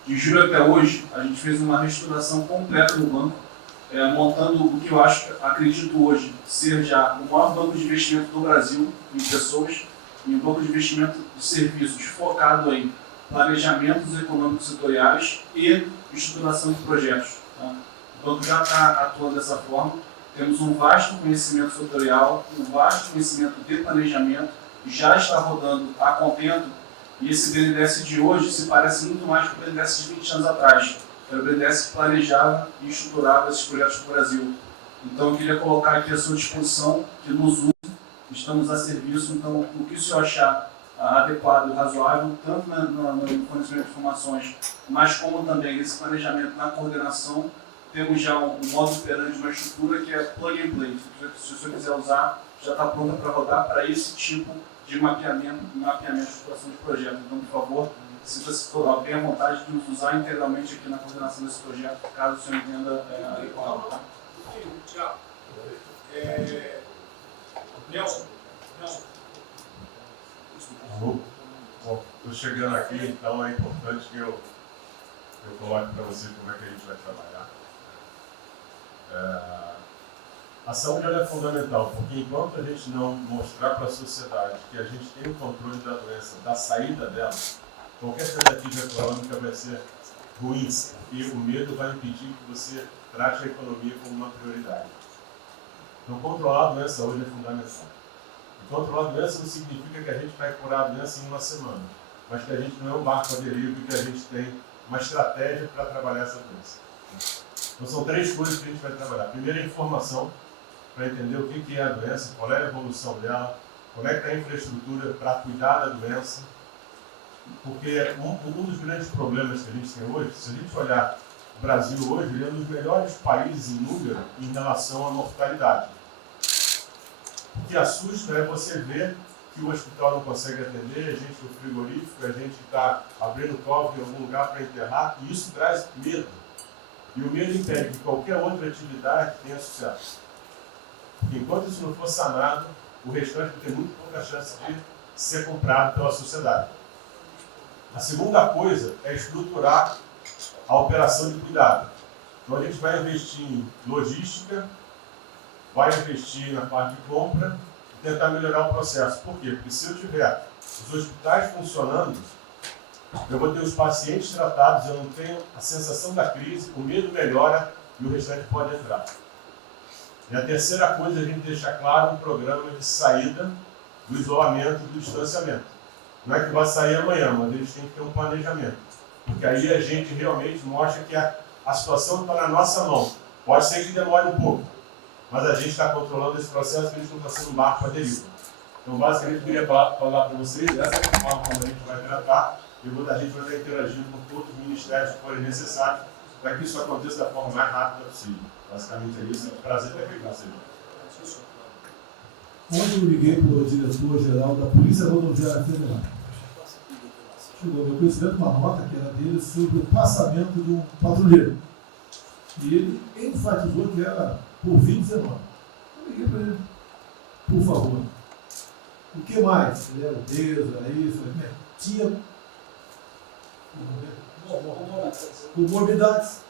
De julho até hoje, a gente fez uma reestruturação completa do banco, montando o que eu acredito hoje ser já o maior banco de investimento do Brasil em pessoas, e um banco de investimento de serviços focado em planejamentos econômicos setoriais e estruturação de projetos. Tá? O banco já está atuando dessa forma. Temos um vasto conhecimento setorial, um vasto conhecimento de planejamento, já está rodando a contento, e esse BNDES de hoje se parece muito mais com o BNDES de 20 anos atrás. Era o BNDES que planejava e estruturava esses projetos no Brasil. Então, eu queria colocar aqui à sua disposição, que nos use, estamos a serviço. Então, o que o senhor achar adequado e razoável, tanto no fornecimento de informações, mas como também nesse planejamento, na coordenação, temos já um modo operandi, uma estrutura que é plug and play. Se o senhor quiser usar, já está pronta para rodar para esse tipo de mapeamento e estruturação de projeto. Então, por favor, sinta-se tenha vontade de nos usar integralmente aqui na coordenação desse projeto, caso o senhor entenda adequado. Tá? Tiago. Nelson. Bom, estou chegando aqui, então é importante que eu coloque para você como é que a gente vai trabalhar. A saúde ela é fundamental, porque enquanto a gente não mostrar para a sociedade que a gente tem o controle da doença, da saída dela, qualquer tentativa econômica vai ser ruim, e o medo vai impedir que você trate a economia como uma prioridade. Então, controlar a doença hoje é fundamental. E controlar a doença não significa que a gente vai curar a doença em uma semana, mas que a gente não é um barco à deriva e que a gente tem uma estratégia para trabalhar essa doença. Então, são 3 coisas que a gente vai trabalhar. Primeiro, a informação, para entender o que é a doença, qual é a evolução dela, como é que está a infraestrutura para cuidar da doença. Porque um dos grandes problemas que a gente tem hoje, se a gente olhar o Brasil hoje, ele é um dos melhores países em número em relação à mortalidade. O que assusta é você ver que o hospital não consegue atender, a gente no frigorífico, a gente está abrindo cofre em algum lugar para enterrar, e isso traz medo. E o medo impede que qualquer outra atividade tenha sucesso. Porque enquanto isso não for sanado, o restante vai ter muito pouca chance de ser comprado pela sociedade. A segunda coisa é estruturar a operação de cuidado. Então a gente vai investir em logística, vai investir na parte de compra e tentar melhorar o processo. Por quê? Porque se eu tiver os hospitais funcionando, eu vou ter os pacientes tratados, eu não tenho a sensação da crise, o medo melhora e o restante pode entrar. E a terceira coisa é a gente deixar claro um programa de saída do isolamento e do distanciamento. Não é que vai sair amanhã, mas eles têm que ter um planejamento. Porque aí a gente realmente mostra que a situação está na nossa mão. Pode ser que demore um pouco, mas a gente está controlando esse processo, que a gente não está sendo um barco para deriva. Então, basicamente, eu queria falar para vocês, essa é a forma como a gente vai tratar, e a gente vai estar interagindo com todos os ministérios que forem necessários, para que isso aconteça da forma mais rápida possível. Basicamente é isso, é um prazer ter aqui com vocês. Ontem eu liguei para o diretor-geral da Polícia Rodoviária Federal. Chegou ao meu conhecimento uma nota que era dele sobre o passamento de um patrulheiro. E ele enfatizou que era por 2019. Eu liguei para ele, por favor. O que mais? Ele era obeso, era isso, tinha comorbidades.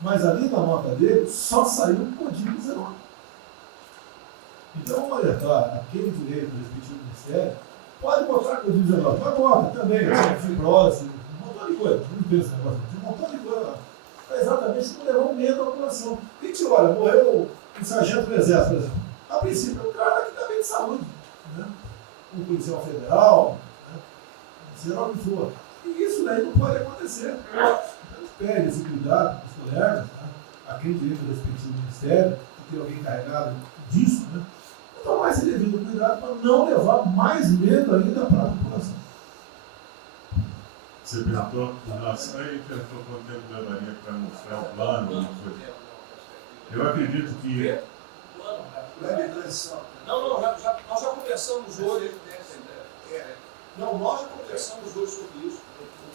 Mas ali na nota dele só saiu o código 19. Então, olha, tá, aquele direito do respectivo ministério pode botar código 19. Mas bota também, fibrose, um montão de coisa. Não tem esse negócio, tem um montão de coisa lá. É exatamente para levar um medo à população. A gente olha, morreu um sargento do Exército, por exemplo. A princípio é um cara que está bem de saúde. Né? Um policial federal, né? Seja lá o que for. E isso daí não pode acontecer. Então, pede esse cuidado com os colegas, né? A quem direito do respectivo ministério, que tem alguém encarregado disso, né? Tomar esse devido cuidado para não levar mais medo ainda para a população. Você perguntou em relação a ele, perguntou quanto tempo levaria para mostrar o plano, alguma coisa. Eu acredito que. Não, nós já conversamos hoje. Não, nós já conversamos hoje sobre isso.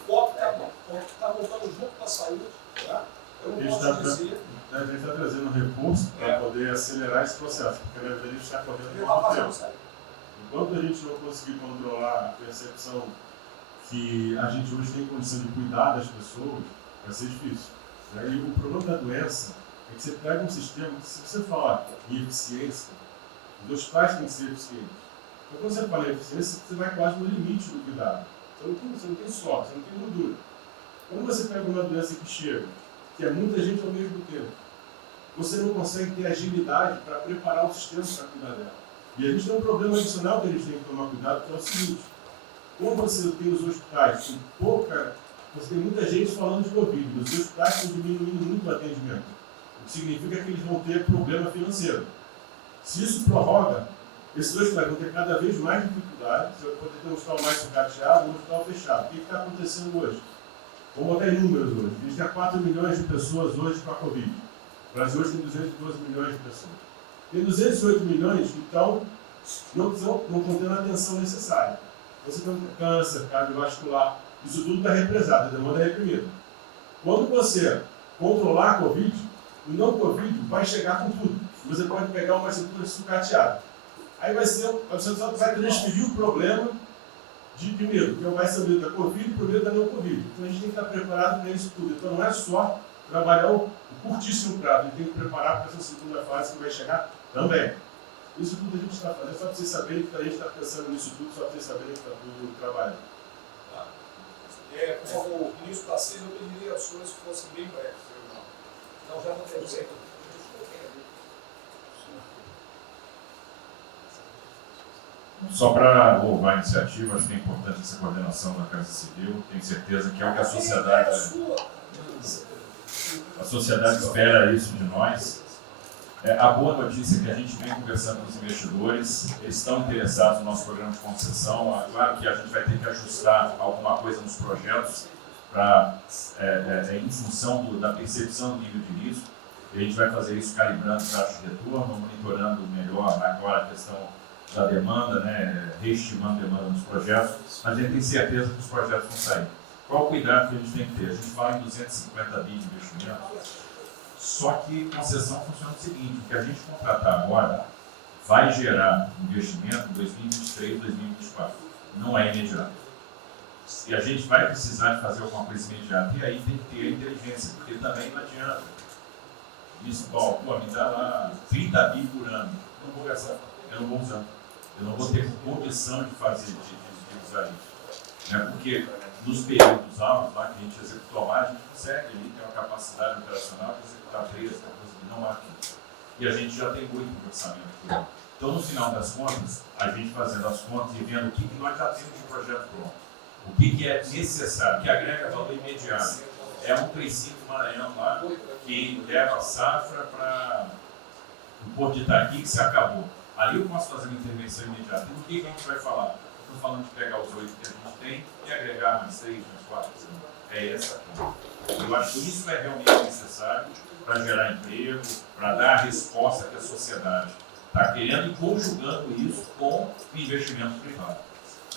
O COP está montando junto com a saúde. Tá? Eu não posso dizer. A gente está trazendo recurso para poder acelerar esse processo, porque na verdade a gente está correndo muito tempo. Enquanto a gente não conseguir controlar a percepção que a gente hoje tem condição de cuidar das pessoas, vai ser difícil. E o problema da doença é que você pega um sistema que, se você falar em eficiência, os hospitais têm que ser eficientes. Então, quando você fala em eficiência, você vai quase no limite do cuidado. Você não tem sorte, você não tem gordura. Quando você pega uma doença que chega, que é muita gente ao mesmo tempo, você não consegue ter agilidade para preparar o sistema para cuidar dela. E a gente tem um problema adicional que a gente tem que tomar cuidado, que é o seguinte: como você tem os hospitais com pouca, você tem muita gente falando de Covid, os hospitais estão diminuindo muito o atendimento, o que significa que eles vão ter problema financeiro. Se isso prorroga, esses hospitais vão ter cada vez mais dificuldade, você vai poder ter um hospital mais sucateado, um hospital fechado. O que está acontecendo hoje? Vamos botar em números hoje. A gente tem 4 milhões de pessoas hoje com a Covid. O Brasil hoje tem 212 milhões de pessoas. Tem 208 milhões que não estão tendo a atenção necessária. Você tem câncer, cardiovascular, isso tudo está represado, a demanda é reprimida. Quando você controlar a Covid, o não Covid vai chegar com tudo. Você pode pegar uma estrutura sucateada. Aí você vai transferir o problema de primeiro, que vai ser o medo da Covid e o medo da não Covid. Então a gente tem que estar preparado para isso tudo. Então não é só trabalhar o curtíssimo prazo, a gente tem que preparar para essa segunda fase que vai chegar também. Isso tudo a gente está fazendo, só para vocês saberem que a gente está pensando nisso tudo, só para vocês saberem que está tudo trabalhando. Como o ministro Tarcísio, eu pediria às pessoas que fossem bem breves. Então já não tem jeito. Só para louvar a iniciativa, acho que é importante essa coordenação da Casa Civil. Tenho certeza que é o que a sociedade espera isso de nós. A boa notícia é que a gente vem conversando com os investidores, eles estão interessados no nosso programa de concessão. Claro que a gente vai ter que ajustar alguma coisa nos projetos em função da percepção do nível de risco. E a gente vai fazer isso calibrando taxa de retorno, monitorando melhor agora a questão da demanda, né, reestimando a demanda nos projetos, mas a gente tem certeza que os projetos vão sair. Qual o cuidado que a gente tem que ter? A gente fala em 250 bi de investimento, só que concessão funciona o seguinte: o que a gente contratar agora vai gerar investimento em 2023, 2024. Não é imediato. E a gente vai precisar de fazer alguma coisa imediata. E aí tem que ter a inteligência, porque também não adianta. Isso, pô, me dá lá 30 mil por ano. Eu não vou gastar, eu não vou usar. Eu não vou ter condição de fazer, de usar isso. Né? Porque nos períodos altos, lá que a gente executou mais, a gente consegue ali ter uma capacidade operacional de executar 3, 14 não há aqui. E a gente já tem muito orçamento. Então, no final das contas, a gente fazendo as contas e vendo o que nós já temos de projeto pronto, o que é necessário, que agrega valor imediato. É um princípio Maranhão lá, que leva a safra para o Porto de Itaqui, que se acabou. Ali eu posso fazer uma intervenção imediata. E do que a gente vai falar? Eu estou falando de pegar os 8 que a gente tem e agregar mais 3, mais 4. É essa aqui. Eu acho que isso é realmente necessário para gerar emprego, para dar a resposta que a sociedade está querendo e conjugando isso com o investimento privado.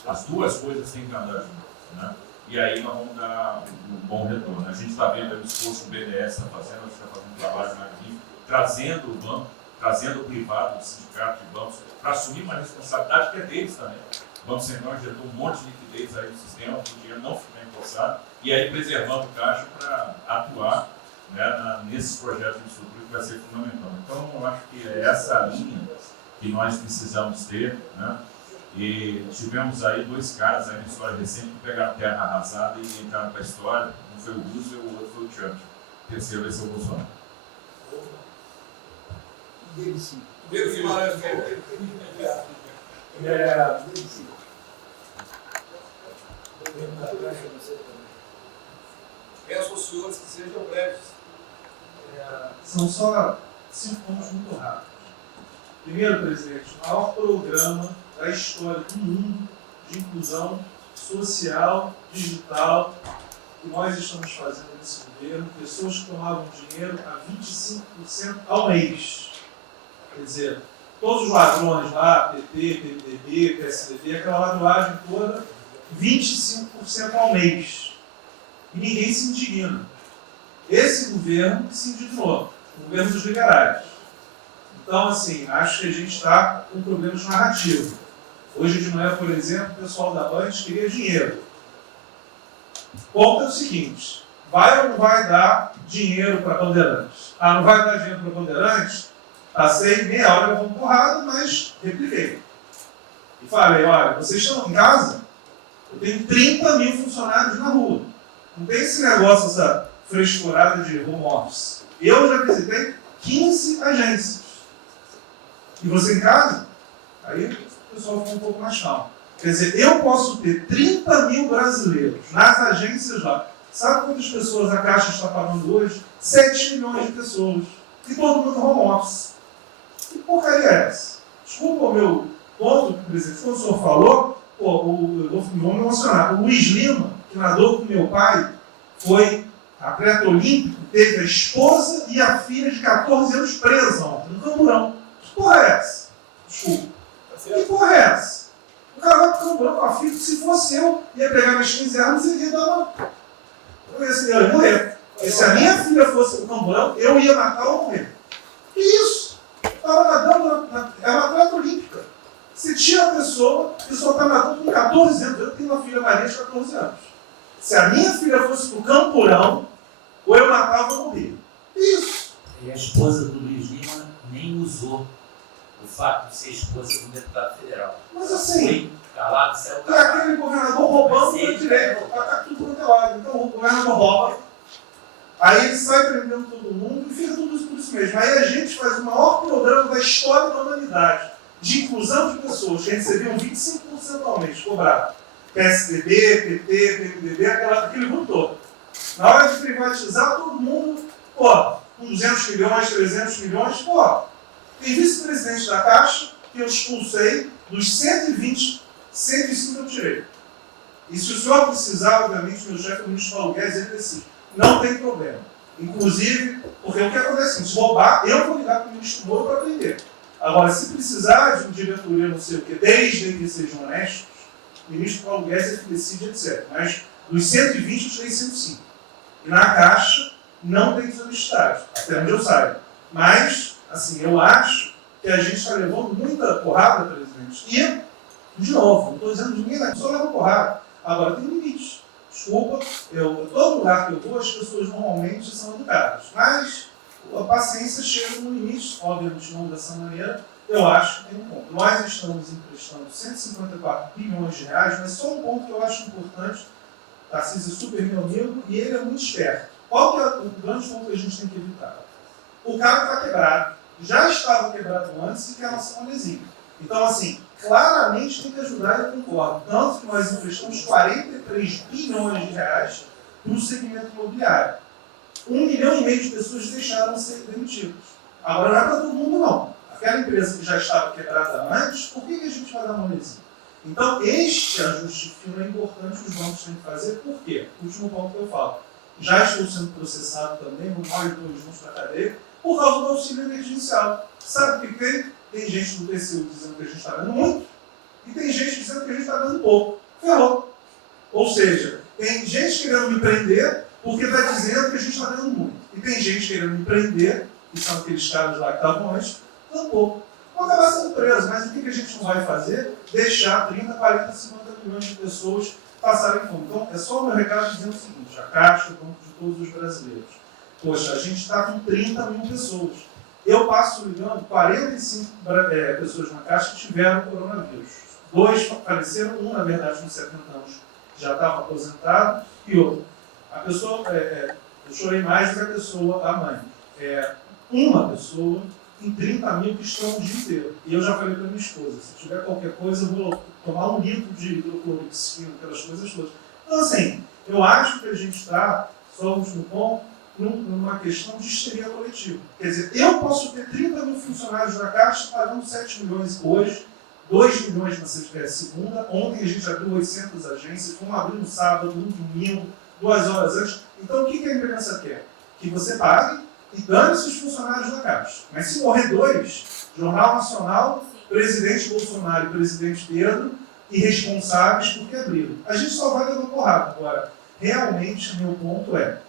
As duas coisas têm que andar juntas, né? E aí nós vamos dar um bom retorno. A gente está vendo o esforço que o BNDES está fazendo, a gente está fazendo um trabalho magnífico, trazendo o banco, trazendo o privado, o sindicato de bancos, para assumir uma responsabilidade que é deles também. O Banco Central injetou um monte de liquidez aí no sistema, para o dinheiro não ficar empossado, e aí preservando o caixa para atuar, né, nesses projetos de infraestrutura que vai ser fundamental. Então, eu acho que é essa linha que nós precisamos ter, né? E tivemos aí 2 caras aí na história recente que pegaram terra arrasada e entraram para a história. Um foi o Roosevelt, o outro foi o Churchill. O terceiro vai ser o Bolsonaro. Peço aos senhores que sejam breves. São só 5 pontos muito rápidos. Primeiro, presidente, o maior programa da história do mundo de inclusão social, digital, que nós estamos fazendo nesse governo, pessoas que tomavam dinheiro a 25% ao mês. Quer dizer, todos os ladrões lá, PT, PMDB, PSDB, aquela ladroagem toda, 25% ao mês. E ninguém se indigna. Esse governo se indignou, o governo dos liberais. Então, assim, acho que a gente está com problemas narrativos. Hoje de manhã, por exemplo, o pessoal da Band queria dinheiro. O ponto é o seguinte: vai ou não vai dar dinheiro para Bandeirantes? Ah, não vai dar dinheiro para Bandeirantes? Passei meia hora levando porrada, mas repliquei. E falei: olha, vocês estão em casa? Eu tenho 30 mil funcionários na rua. Não tem esse negócio, essa frescurada de home office. Eu já visitei 15 agências. E você em casa? Aí o pessoal ficou um pouco mais calmo. Quer dizer, eu posso ter 30 mil brasileiros nas agências lá. Sabe quantas pessoas a Caixa está pagando hoje? 7 milhões de pessoas. E todo mundo home office. Que porcaria é essa? Desculpa o meu ponto, presidente. Quando o senhor falou, eu vou me emocionar. O Luiz Lima, que nadou com meu pai, foi atleta olímpico, teve a esposa e a filha de 14 anos presa ontem, no Camburão. Que porra é essa? Desculpa. Que porra é essa? O cara vai pro Camburão com a filha, que se fosse eu, ia pegar minhas 15 armas e ia dar uma... Eu ia morrer. E se a minha filha fosse pro Camburão, eu ia matar ou morrer. Que isso? Estava nadando, é uma atleta olímpica. Você tira a pessoa está nadando com 14 anos. Eu tenho uma filha Maria de 14 anos. Se a minha filha fosse pro Camburão, ou eu matava ou morria. Isso. E a esposa do Luiz Lima nem usou o fato de ser esposa de um deputado federal. Mas assim, foi calado, saiu é aquele governador roubando para direito. Está tudo quanto é lado. Então o governador rouba, aí ele sai prendendo todo mundo e fica tudo isso por isso mesmo. Aí a gente faz o maior programa da história da humanidade de inclusão de pessoas que recebiam 25% ao mês cobrado. PSDB, PT, PMDB, aquele grupo todo. Na hora de privatizar, todo mundo, com 200 milhões, 300 milhões, tem vice-presidente da Caixa que eu expulsei, dos 120, 105 eu tirei. E se o senhor precisar, obviamente, meu chefe, o ministro Paulo Guedes, ele decide. Não tem problema. Inclusive, porque o que acontece? Se roubar, eu vou ligar para o ministro Moro para aprender. Agora, se precisar de um diretoria, não sei o quê, desde que sejam honestos, o ministro Paulo Guedes é que decide, etc. Mas dos 120, eu tirei 105. E na Caixa, não tem desonestidade, até onde eu saiba. Mas, assim, eu acho que a gente está levando muita porrada, presidente. E, de novo, não estou dizendo que ninguém só leva porrada. Agora, tem limites. Desculpa, todo lugar que eu vou, as pessoas normalmente são educadas. Mas a paciência chega no limite, obviamente não dessa maneira, eu acho que tem um ponto. Nós estamos emprestando 154 bilhões de reais, mas só um ponto que eu acho importante. Tarcísio é super meu amigo e ele é muito esperto. Qual que é o grande ponto que a gente tem que evitar? O cara está quebrado, já estava quebrado antes e quer nossa monezinha. Então, assim, claramente tem que ajudar, eu concordo. Tanto que nós emprestamos 43 bilhões de reais no segmento imobiliário. 1,5 milhão de pessoas deixaram de ser demitidas. Agora não é para todo mundo, não. Aquela empresa que já estava quebrada antes, por que a gente vai dar monezinha? Então, este ajuste fino é importante que os bancos têm que fazer. Por quê? O último ponto que eu falo. Já estou sendo processado também, no mais de 2 anos para a cadeia, por causa do auxílio emergencial. Sabe o que tem? Tem gente do TCU dizendo que a gente está dando muito, e tem gente dizendo que a gente está dando pouco. Ferrou. Ou seja, tem gente querendo me prender porque está dizendo que a gente está dando muito. E tem gente querendo me prender, que são aqueles caras lá que estavam antes, dando pouco. Vão acabar sendo presos, mas o que a gente não vai fazer? Deixar 30, 40, 50 milhões de pessoas passarem fome. Então, é só o meu recado dizendo o seguinte: a Caixa, o banco de todos os brasileiros. Poxa, a gente está com 30 mil pessoas. Eu passo ligando 45 pessoas na Caixa que tiveram coronavírus. 2 faleceram, um, na verdade, com 70 anos já estava aposentado, e outro. A pessoa, eu chorei mais do que a pessoa, a mãe. Uma pessoa em 30 mil que estão o dia inteiro. E eu já falei para minha esposa, se tiver qualquer coisa, eu vou tomar 1 litro de hidrocloroquina, aquelas coisas todas. Então, assim, eu acho que a gente está, só o último ponto, numa questão de histeria coletiva. Quer dizer, eu posso ter 30 mil funcionários da Caixa pagando 7 milhões hoje, 2 milhões na segunda, ontem a gente abriu 800 agências, fomos abrir no sábado, no domingo, 2 horas antes. Então, o que a imprensa quer? Que você pague e dane-se os funcionários da Caixa. Mas se morrer 2, Jornal Nacional, presidente Bolsonaro e presidente Pedro, irresponsáveis porque abriram. A gente só vai dando porrada. Agora, realmente, meu ponto é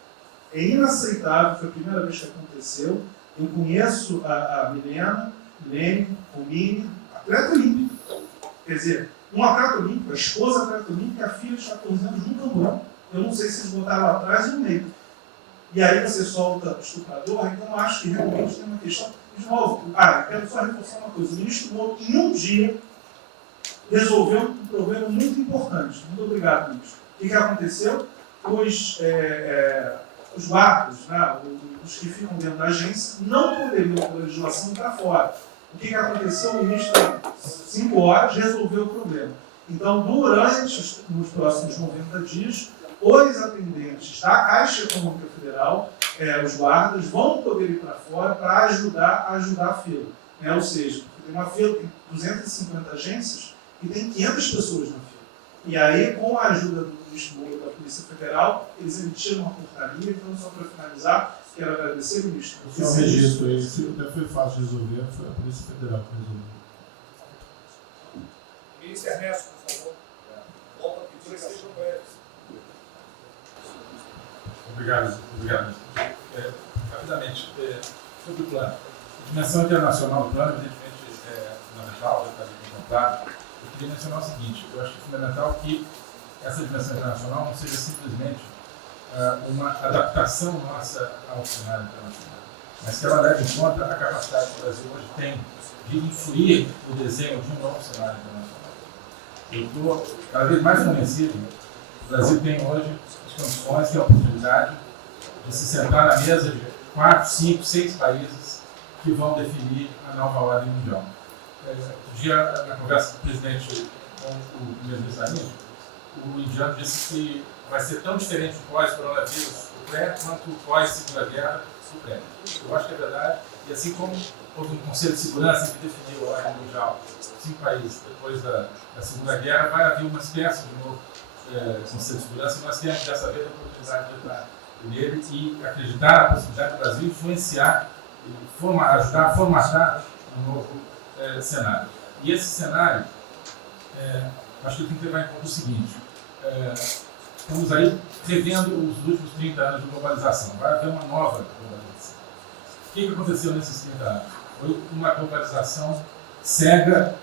inaceitável, foi a primeira vez que aconteceu. Eu conheço a Milena, Lene, Romine, atleta olímpico. Quer dizer, um atleta olímpico, a esposa atleta olímpica e a filha de 14 anos num camburão. Eu não sei se eles botaram lá atrás e no meio. E aí você solta estuprador, então eu acho que realmente tem uma questão. De novo, eu quero só reforçar uma coisa. O ministro Moro, em um dia, resolveu um problema muito importante. Muito obrigado, ministro. O que aconteceu? Os guardas, né, os que ficam dentro da agência, não poderiam, por legislação, ir para fora. O que aconteceu? O ministro, 5 horas, resolveu o problema. Então, nos próximos 90 dias, os atendentes da Caixa Econômica Federal, os guardas, vão poder ir para fora para ajudar a fila. Ou seja, tem uma fila, tem 250 agências e tem 500 pessoas na fila. E aí, com a ajuda do ministro Moro da Polícia Federal, eles emitiram uma portaria. Então, só para finalizar, quero agradecer o ministro. Só um registro aí, até foi fácil de resolver, foi a Polícia Federal que resolveu. Ministro Ernesto, por favor. Volta a pedir que seja Obrigado. Rapidamente, sobre o plano. A dimensão internacional do plano, evidentemente, é fundamental, já está contemplado. Eu queria mencionar o seguinte: eu acho que é fundamental que essa dimensão internacional não seja simplesmente uma adaptação nossa ao cenário internacional, mas que ela leve em conta a capacidade que o Brasil hoje tem de influir no desenho de um novo cenário internacional. Eu estou cada vez mais convencido que o Brasil tem hoje as condições e a oportunidade de se sentar na mesa de 4, 5, 6 países que vão definir a nova ordem mundial. Um dia, na conversa do presidente com o primeiro-ministro, o indiano disse que vai ser tão diferente o pós-coronavírus, o pré, quanto o pós-segunda guerra, o pré. Eu acho que é verdade. E assim como houve um Conselho de Segurança que definiu a ordem mundial, 5 países depois da Segunda Guerra, vai haver uma espécie de novo Conselho de Segurança, e nós temos dessa vez a oportunidade de entrar nele e acreditar na possibilidade do Brasil influenciar e ajudar a formatar um novo cenário. E esse cenário, acho que tem que levar em conta o seguinte: estamos aí revendo os últimos 30 anos de globalização. Vai haver uma nova globalização. O que aconteceu nesses 30 anos? Foi uma globalização cega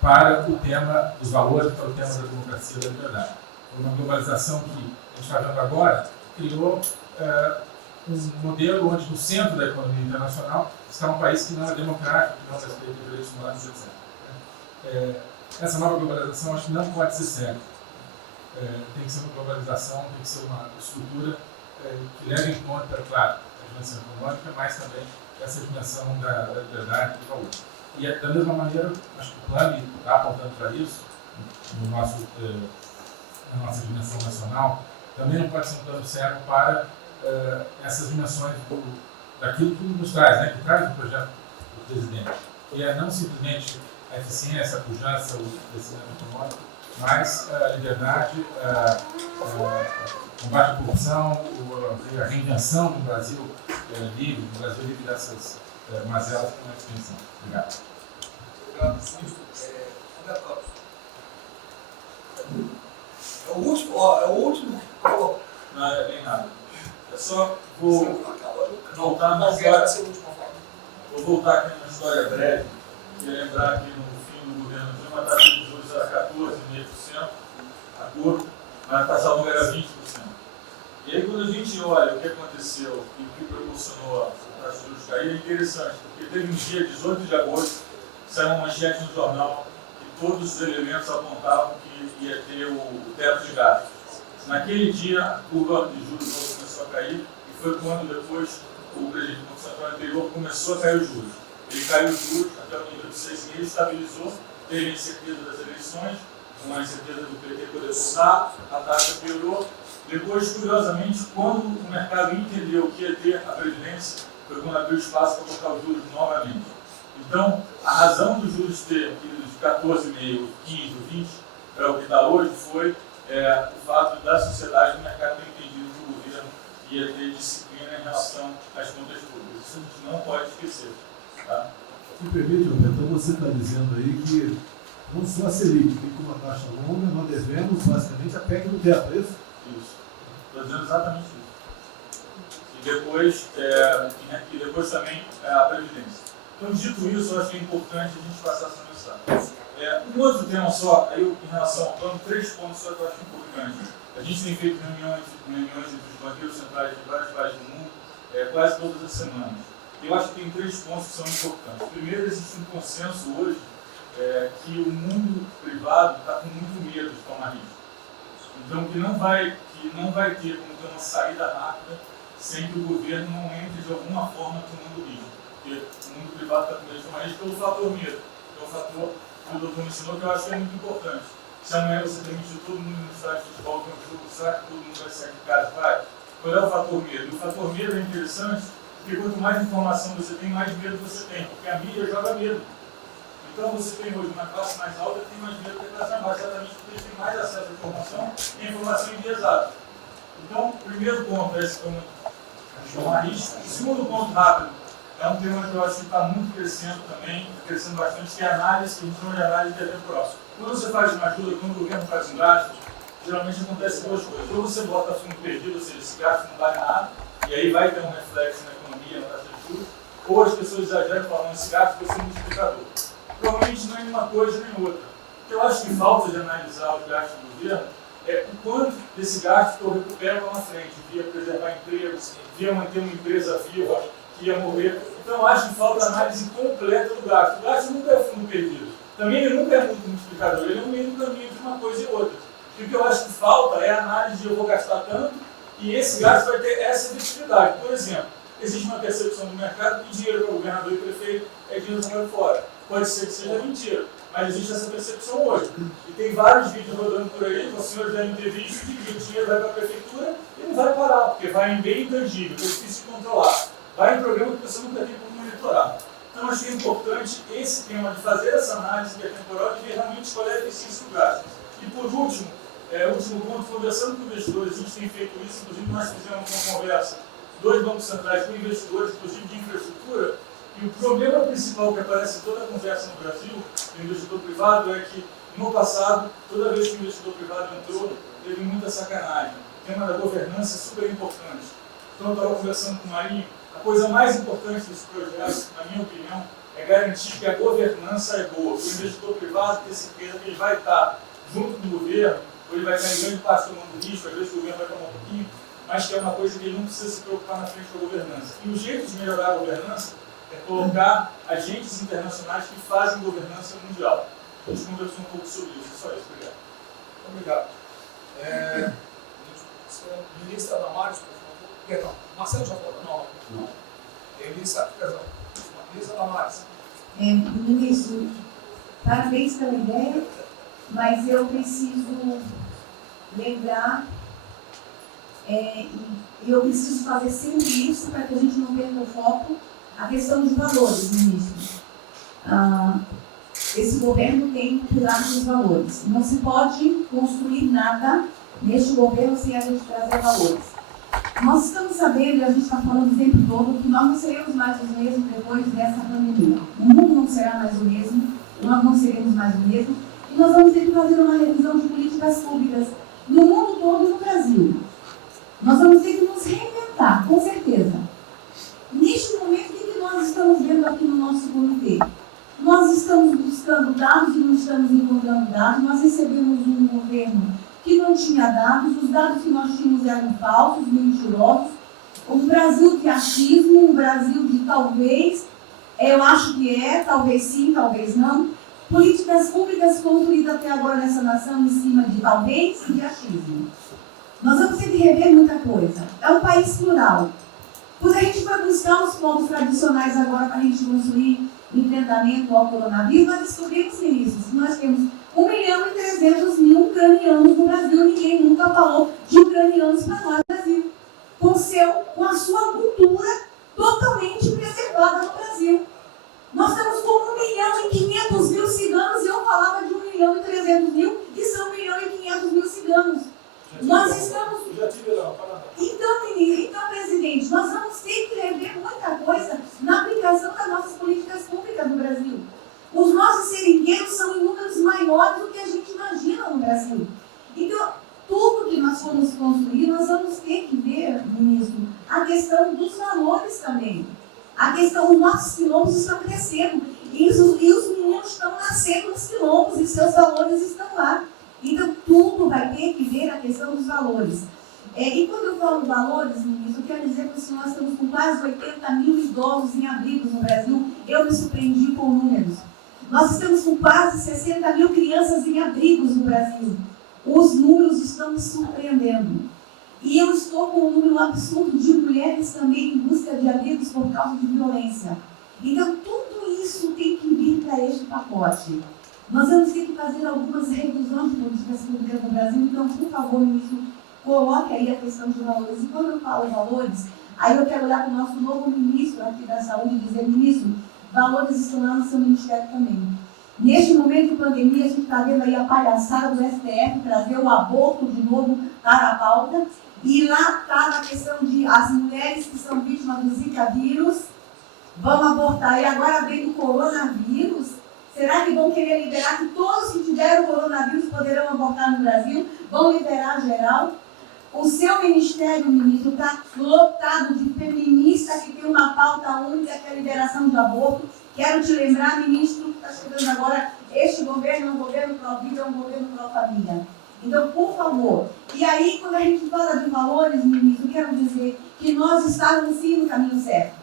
para o tema dos valores, para o tema da democracia e da liberdade. uma globalização que a gente está vendo agora, criou um modelo onde no centro da economia internacional está um país que não é democrático, que não respeita os direitos humanos, etc. Essa nova globalização acho que não pode ser certa. Tem que ser uma globalização, tem que ser uma estrutura que leve em conta, claro, a dimensão econômica, mas também essa dimensão da liberdade e do valor. E da mesma maneira, acho que o plano está apontando para isso, na nossa dimensão nacional, também não pode ser um plano certo para essas dimensões daquilo que nos traz, né, que traz o projeto do presidente, que é não simplesmente a eficiência, a pujança, o crescimento econômico, mas a liberdade, o combate à corrupção, a reinvenção do Brasil livre, dessas mazelas com a extensão. Obrigado. Obrigado, é o último que falou. Não é bem nada. É só vou voltar na história. Vou voltar aqui numa história breve e lembrar que no fim do governo Dilma a taxa de juros era 14,5%, a curva, mas a taxa longa era 20%. E aí quando a gente olha o que aconteceu e o que proporcionou a taxa de juros cair, é interessante, porque teve um dia, 18 de agosto, saiu uma manchete no jornal que todos os elementos apontavam que ia ter o teto de gastos. Naquele dia, a curva de juros começou a cair e foi quando depois o presidente do Banco Central anterior começou a cair os juros. Ele caiu os juros até o nível de 6,5%, estabilizou, teve a incerteza das eleições, uma incerteza do PT poder voltar, a taxa piorou. Depois, curiosamente, quando o mercado entendeu que ia ter a Previdência, foi quando abriu espaço para colocar os juros novamente. Então, a razão dos juros ter ido de 14,5%, 15%, 20% para o que está hoje foi o fato da sociedade e do mercado ter entendido que o governo ia ter disciplina em relação às contas públicas. Isso a gente não pode esquecer. Tá? Me permite, Roberto, você está dizendo aí que não só a Selic, tem como a taxa longa, nós devemos basicamente a PEC do teto, é isso? Isso. Estou dizendo exatamente isso. E depois também a Previdência. Então, dito isso, eu acho que é importante a gente passar essa mensagem. Um outro tema só, aí em relação ao plano, 3 pontos só que eu acho importantes. A gente tem feito reuniões entre os banqueiros centrais de vários países do mundo quase todas as semanas. Eu acho que tem 3 pontos que são importantes. Primeiro, existe um consenso hoje que o mundo privado está com muito medo de tomar risco. Então, que não vai ter como ter uma saída rápida sem que o governo não entre de alguma forma tomando risco. Porque o mundo privado está com medo de tomar risco pelo fator medo, que é o fator que o doutor mencionou, que eu acho que é muito importante. Se amanhã você permitir todo mundo no estádio de futebol, que é um jogo, será que todo mundo vai sair de casa? Vai. Qual é o fator medo? O fator medo é interessante, porque quanto mais informação você tem, mais medo você tem, porque a mídia joga medo. Então você tem hoje uma classe mais alta que tem mais medo que a classe mais baixa, exatamente porque eles têm mais acesso à informação e a informação enviesada. Então, o primeiro ponto é esse como tomar risco. O segundo ponto rápido é um tema que eu acho que está muito crescendo também, crescendo bastante, que é a análise, que a gente chama de análise intertemporal. Quando você faz uma ajuda, quando o governo faz um gasto, geralmente acontece 2 coisas. Ou você bota fundo perdido, ou seja, esse gasto não vale nada, e aí vai ter um reflexo na economia, na taxa de juros, ou as pessoas exageram falando esse gasto vai ser um multiplicador. Provavelmente não é uma coisa nem outra. O que eu acho que falta de analisar os gastos do governo é o quanto desse gasto que eu recupero lá na frente, via preservar empregos, via manter uma empresa viva, que ia morrer. Então, eu acho que falta a análise completa do gasto. O gasto nunca é fundo perdido. Também ele nunca é muito multiplicador, ele é um meio do caminho de uma coisa e outra. E o que eu acho que falta é a análise de eu vou gastar tanto e esse gasto vai ter essa efetividade. Por exemplo, existe uma percepção do mercado que dinheiro para o governador e prefeito é dinheiro jogado fora. Pode ser que seja mentira, mas existe essa percepção hoje. E tem vários vídeos rodando por aí, que os senhores devem ter visto, de que o dinheiro vai para a prefeitura e não vai parar, porque vai em bem intangível, que é difícil de controlar. Vai em programa que você nunca tem como monitorar. Então, acho que é importante esse tema de fazer essa análise que é temporal e ver realmente qual é a eficiência do gasto. E, por último, último ponto, conversando com investidores, a gente tem feito isso, inclusive nós fizemos uma conversa, 2 bancos centrais com investidores, inclusive de infraestrutura, e o problema principal que aparece em toda a conversa no Brasil, do investidor privado, é que, no passado, toda vez que o investidor privado entrou, teve muita sacanagem. O tema da governança é super importante. Então, eu estava conversando com o Marinho, a coisa mais importante desse projeto, na minha opinião, é garantir que a governança é boa. O investidor privado ter certeza que ele vai estar junto do governo ou ele vai estar em grande parte tomando risco, às vezes o governo vai tomar um pouquinho, mas que é uma coisa que ele não precisa se preocupar na frente da governança. E o jeito de melhorar a governança é colocar agentes internacionais que fazem governança mundial. A gente conversou um pouco sobre isso, só isso. Obrigado. Obrigado. Ministra Damares, por favor. Perdão, Marcelo já falou? Não. Ministra Damares. Ministro, parabéns pela ideia, mas eu preciso lembrar e eu preciso fazer sempre isso para que a gente não perca o foco, a questão dos valores, ministro. Esse governo tem que cuidar dos valores. Não se pode construir nada neste governo sem a gente trazer valores. Nós estamos sabendo, e a gente está falando o tempo todo, que nós não seremos mais os mesmos depois dessa pandemia. O mundo não será mais o mesmo, nós não seremos mais o mesmo, e nós vamos ter que fazer uma revisão de políticas públicas no mundo todo e no Brasil. Nós vamos ter que nos reinventar, com certeza. Neste momento, o que nós estamos vendo aqui no nosso comitê? Nós estamos buscando dados e não estamos encontrando dados. Nós recebemos um governo que não tinha dados, os dados que nós tínhamos eram falsos, mentirosos. Um Brasil de achismo, um Brasil de talvez, eu acho que talvez sim, talvez não. Políticas públicas construídas até agora nessa nação em cima de talvez e de achismo. Nós vamos ter que rever muita coisa. É um país plural. Quando a gente vai buscar os povos tradicionais agora para a gente construir enfrentamento ao coronavírus, nós descobrimos, ministros, que nós temos 1.300.000 ucranianos no Brasil. Ninguém nunca falou de ucranianos para nós no Brasil. Com a sua cultura totalmente preservada no Brasil. Nós estamos com 1.500.000 ciganos e eu falava de 1.300.000 e são 1.500.000 ciganos. Nós estamos... Então, presidente, nós vamos ter que rever muita coisa na aplicação das nossas políticas públicas no Brasil. Os nossos seringueiros são em números maiores do que a gente imagina no Brasil. Então, tudo que nós formos construir, nós vamos ter que ver, ministro, a questão dos valores também. A questão, os nossos quilombos estão crescendo e os meninos estão nascendo nos quilombos e seus valores estão lá. Então, tudo vai ter que ver a questão dos valores. E quando eu falo valores, ministro, eu quero dizer que nós estamos com quase 80.000 idosos em abrigos no Brasil. Eu me surpreendi com números. Nós estamos com quase 60.000 crianças em abrigos no Brasil. Os números estão me surpreendendo. E eu estou com um número absurdo de mulheres também em busca de abrigos por causa de violência. Então, tudo isso tem que vir para este pacote. Nós vamos ter que fazer algumas revisões de políticas públicas no Brasil. Então, por favor, ministro, coloque aí a questão de valores. E quando eu falo valores, aí eu quero olhar para o nosso novo ministro aqui da Saúde e dizer, ministro, valores estão lá no seu ministério também. Neste momento de pandemia, a gente está vendo aí a palhaçada do STF trazer o aborto de novo para a pauta. E lá está a questão de as mulheres que são vítimas do Zika vírus vão abortar. E agora vem o coronavírus. Será que vão querer liberar que todos que tiveram o coronavírus poderão abortar no Brasil? Vão liberar geral? O seu ministério, ministro, está lotado de feministas que tem uma pauta única, que é a liberação do aborto. Quero te lembrar, ministro, que está chegando agora, este governo é um governo pró-vida, é um governo pró-família. Então, por favor. E aí, quando a gente fala de valores, ministro, eu quero dizer que nós estávamos sim no caminho certo.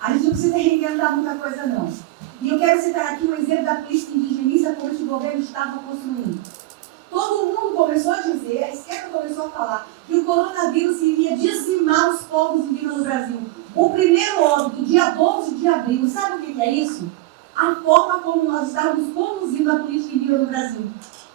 A gente não precisa reinventar muita coisa, não. E eu quero citar aqui um exemplo da política indigenista como este governo estava construindo. Todo mundo começou a dizer, a esquerda começou a falar, que o coronavírus iria dizimar os povos indígenas no Brasil. O primeiro óbito, dia 12 de abril, sabe o que é isso? A forma como nós estávamos conduzindo a política indígena no Brasil.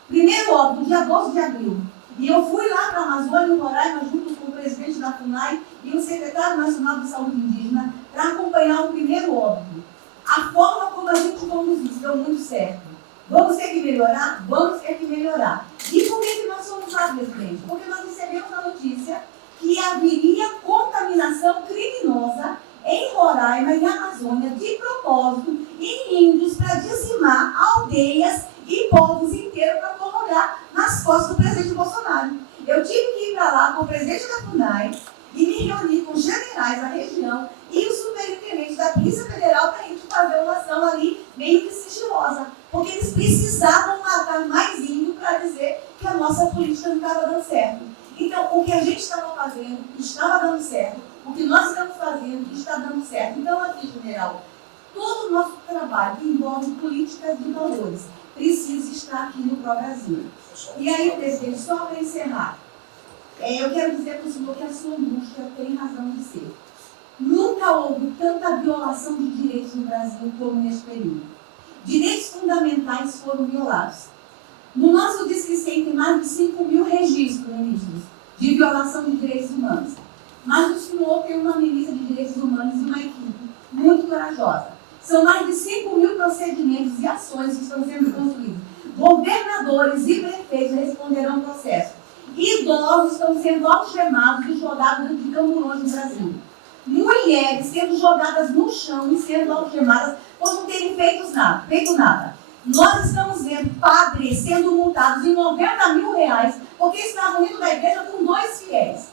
Primeiro óbito, dia 12 de abril. E eu fui lá para a Amazônia, no Roraima, junto com o presidente da FUNAI e o secretário nacional de saúde indígena, para acompanhar o primeiro óbito. A forma como a gente conduziu deu muito certo. Vamos ter que melhorar? Vamos ter que melhorar. E por que nós fomos lá, presidente? Porque nós recebemos a notícia que haveria contaminação criminosa em Roraima e Amazônia, de propósito, em índios, para dizimar aldeias e povos inteiros para colocar nas costas do presidente Bolsonaro. Eu tive que ir para lá com o presidente da FUNAI e me reunir com os generais da região e o superintendente da Polícia Federal para a gente fazer uma ação ali meio que sigilosa, porque eles precisavam matar mais índio para dizer que a nossa política não estava dando certo. Então, o que a gente estava fazendo estava dando certo, o que nós estamos fazendo está dando certo. Então, aqui, general, todo o nosso trabalho que envolve políticas de valores precisa estar aqui no Pro-Brasil. E aí, presidente, só para encerrar, eu quero dizer para o senhor que a sua angústia tem razão de ser. Nunca houve tanta violação de direitos no Brasil como neste período. Direitos fundamentais foram violados. No nosso Disque 100 tem mais de 5 mil registros, ministros, de violação de direitos humanos. Mas o senhor tem uma ministra de direitos humanos e uma equipe muito corajosa. São mais de 5 mil procedimentos e ações que estão sendo construídos. Governadores e prefeitos responderão ao processo. Idosos estão sendo algemados e jogados dentro de camburões no Brasil. Mulheres sendo jogadas no chão e sendo algemadas por não terem feito nada. Nós estamos vendo padres sendo multados em R$90 mil porque estavam indo da igreja com 2 fiéis.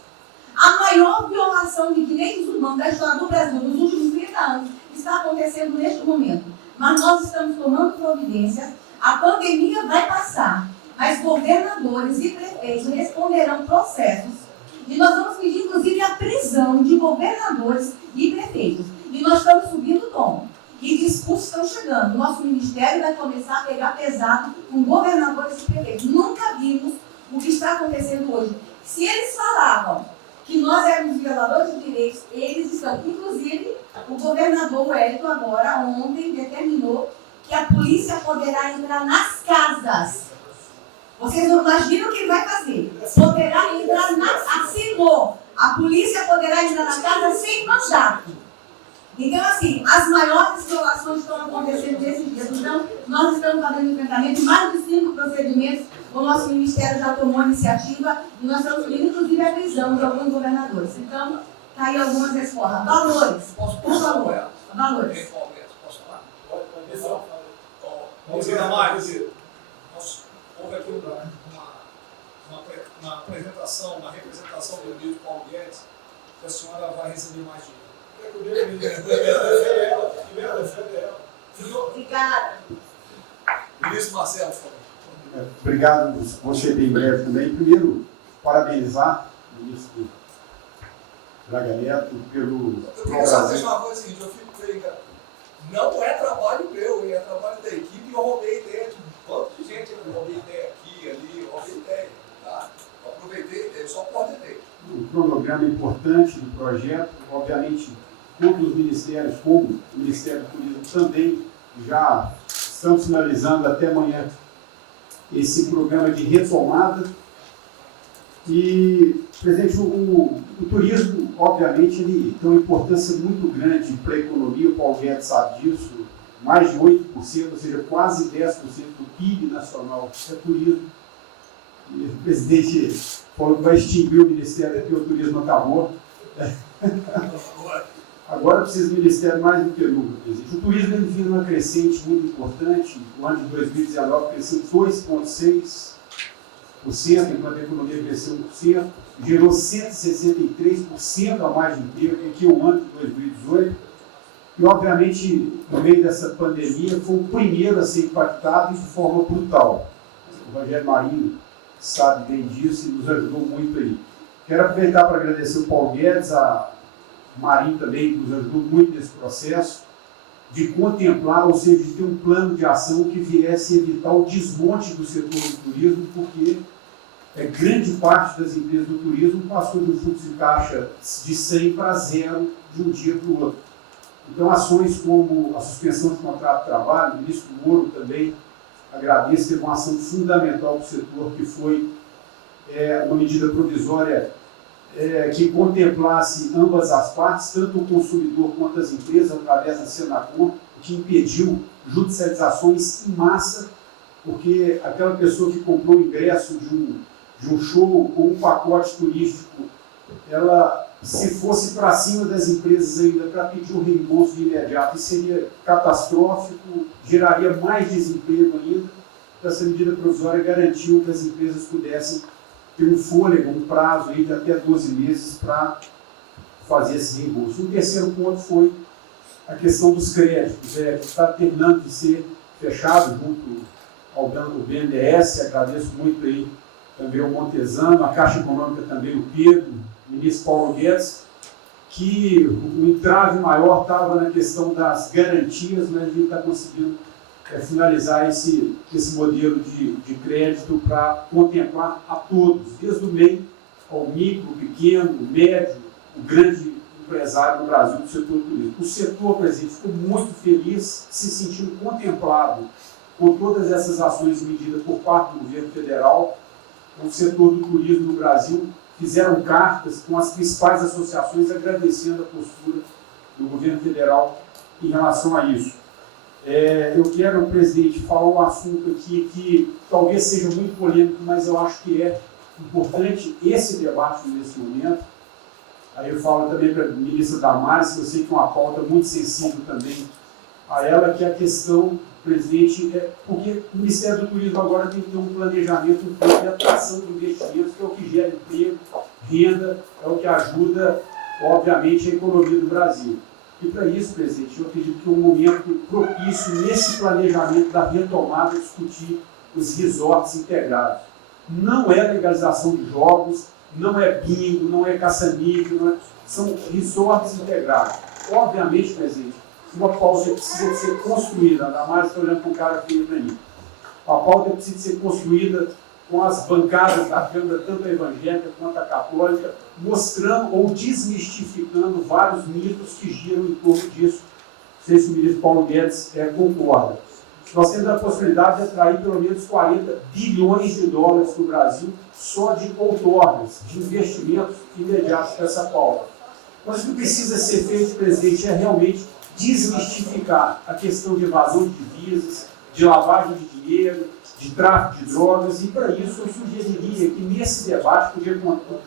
A maior violação de direitos humanos da história do Brasil nos últimos 30 anos está acontecendo neste momento. Mas nós estamos tomando providências, a pandemia vai passar, mas governadores e prefeitos responderão processos. E nós vamos pedir, inclusive, a prisão de governadores e prefeitos. E nós estamos subindo o tom. E discursos estão chegando. Nosso ministério vai começar a pegar pesado com governadores e prefeitos. Nunca vimos o que está acontecendo hoje. Se eles falavam que nós éramos violadores de direitos, eles estão. Inclusive, o governador Wellington agora, ontem, determinou que a polícia poderá entrar nas casas. Vocês não imaginam o que ele vai fazer. Poderá entrar assinou. A polícia poderá entrar na casa sem mandato. Então, assim, as maiores violações estão acontecendo nesses dias. Então, nós estamos fazendo enfrentamento de mais de 5 procedimentos. O nosso ministério já tomou a iniciativa e nós estamos pedindo, inclusive, a prisão de alguns governadores. Então, está aí algumas respostas. Valores. Por favor. Valores. Posso falar? Vamos ver mais. Houve aqui uma apresentação, uma representação do ministro Paulo Guedes, que a senhora vai receber mais dinheiro. Obrigada. Ministro Marcelo, por favor. Obrigado, vou ser bem breve também. Primeiro, parabenizar o ministro Braga Neto pelo... Eu queria só dizer uma coisa seguinte, eu fico bem, cara. Não é trabalho meu, é trabalho da equipe e eu roubei ideia de quanto de gente eu roubei ideia aqui, ali, eu roubei ideia, tá? Eu aproveitei a ideia, só coordenei. O cronograma importante do projeto, obviamente, todos os ministérios, como o Ministério do Turismo também, já estão finalizando até amanhã esse programa de retomada. E, presidente, o turismo, obviamente, ele tem uma importância muito grande para a economia, o Paulo Guedes sabe disso, mais de 8%, ou seja, quase 10% do PIB nacional é turismo. E o presidente falou que vai extinguir o Ministério porque o turismo acabou. Agora precisa do Ministério mais do que nunca, presidente. O turismo ele vive numa crescente muito importante. O ano de 2019 cresceu 2,6%, enquanto a economia cresceu 1%, gerou 163% a mais de emprego do que o ano de 2018. E, obviamente, no meio dessa pandemia, foi o primeiro a ser impactado de forma brutal. O Rogério Marinho sabe bem disso e nos ajudou muito aí. Quero aproveitar para agradecer o Paulo Guedes, a Marinho também, que nos ajudou muito nesse processo, de contemplar, ou seja, de ter um plano de ação que viesse evitar o desmonte do setor do turismo, porque grande parte das empresas do turismo passou de um fluxo de caixa de 100 para 0 de um dia para o outro. Então, ações como a suspensão de contrato de trabalho, o ministro Moro também agradeço, teve uma ação fundamental para o setor, que foi uma medida provisória que contemplasse ambas as partes, tanto o consumidor quanto as empresas, através da Senacom, que impediu judicializações em massa, porque aquela pessoa que comprou o ingresso de um show ou um pacote turístico, ela, se fosse para cima das empresas ainda para pedir o reembolso de imediato, isso seria catastrófico, geraria mais desemprego ainda. Então, essa medida provisória garantiu que as empresas pudessem ter um fôlego, um prazo aí de até 12 meses para fazer esse reembolso. O terceiro ponto foi a questão dos créditos, que está terminando de ser fechado junto ao BNDES. Agradeço muito aí também o Montesano, a Caixa Econômica também, o Pedro, o ministro Paulo Guedes, que o entrave maior estava na questão das garantias, mas a gente está conseguindo finalizar esse modelo de crédito para contemplar a todos, desde o MEI ao micro, pequeno, médio, o grande empresário no Brasil do setor turístico. O setor, presidente, ficou muito feliz, se sentindo contemplado por todas essas ações medidas por parte do governo federal. O setor do turismo no Brasil fizeram cartas com as principais associações agradecendo a postura do governo federal em relação a isso. Eu quero, presidente, falar um assunto aqui que talvez seja muito polêmico, mas eu acho que é importante esse debate nesse momento. Aí eu falo também para a ministra Damares, que eu sei que é uma pauta muito sensível também a ela, que é a questão, presidente, porque o Ministério do Turismo agora tem que ter um planejamento, um plano de atração de investimentos, que é o que gera emprego, renda, é o que ajuda, obviamente, a economia do Brasil. E para isso, presidente, eu acredito que é um momento propício nesse planejamento da retomada discutir os resorts integrados. Não é legalização de jogos, não é bingo, não é caça-níquel, são resorts integrados. Obviamente, presidente, uma pauta precisa ser construída, ainda mais estou olhando para o cara aqui para mim. A pauta precisa ser construída com as bancadas da Câmara, tanto a evangélica quanto a católica, mostrando ou desmistificando vários mitos que giram em torno disso. Não sei se o ministro Paulo Guedes concorda. Nós temos a possibilidade de atrair pelo menos 40 bilhões de dólares no Brasil só de outorgas, de investimentos imediatos para essa pauta. Mas o que precisa ser feito, presidente, é realmente desmistificar a questão de evasão de divisas, de lavagem de dinheiro, de tráfico de drogas, e para isso eu sugeriria que nesse debate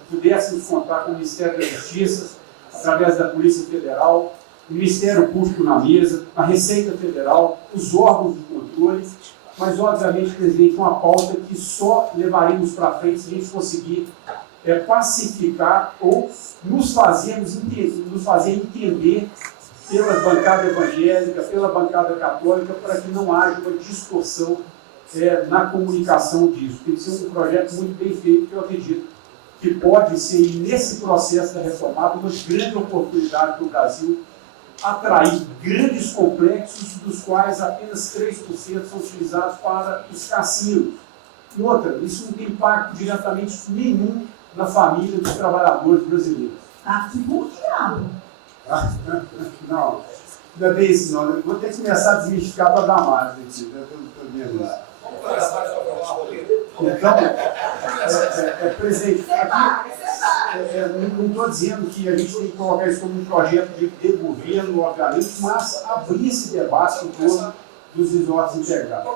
pudéssemos contar com o Ministério da Justiça, através da Polícia Federal, o Ministério Público na mesa, a Receita Federal, os órgãos de controle, mas obviamente, presidente, uma pauta que só levaremos para frente se a gente conseguir pacificar ou nos fazer entender pela bancada evangélica, pela bancada católica, para que não haja uma distorção na comunicação disso. Tem que ser um projeto muito bem feito, que eu acredito que pode ser, nesse processo da retomada, uma grande oportunidade para o Brasil atrair grandes complexos, dos quais apenas 3% são utilizados para os cassinos. Outra, isso não tem impacto diretamente nenhum na família dos trabalhadores brasileiros. Tá mundial. Não, não é bem isso, não. Eu vou ter que começar a desmistificar para dar mais. Então, presidente, aqui, não estou dizendo que a gente tem que colocar isso como um projeto de governo, obviamente, mas abrir esse debate em torno dos resorts integrados.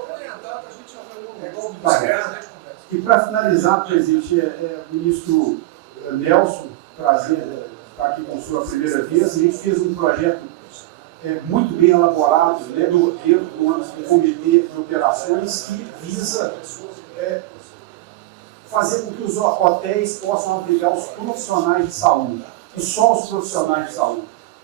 E para finalizar, presidente, o ministro Nelson, prazer estar aqui com a sua primeira vez, a gente fez um projeto muito bem elaborado, dentro do comitê de operações, que visa fazer com que os hotéis possam abrigar os profissionais de saúde, e só os profissionais de saúde.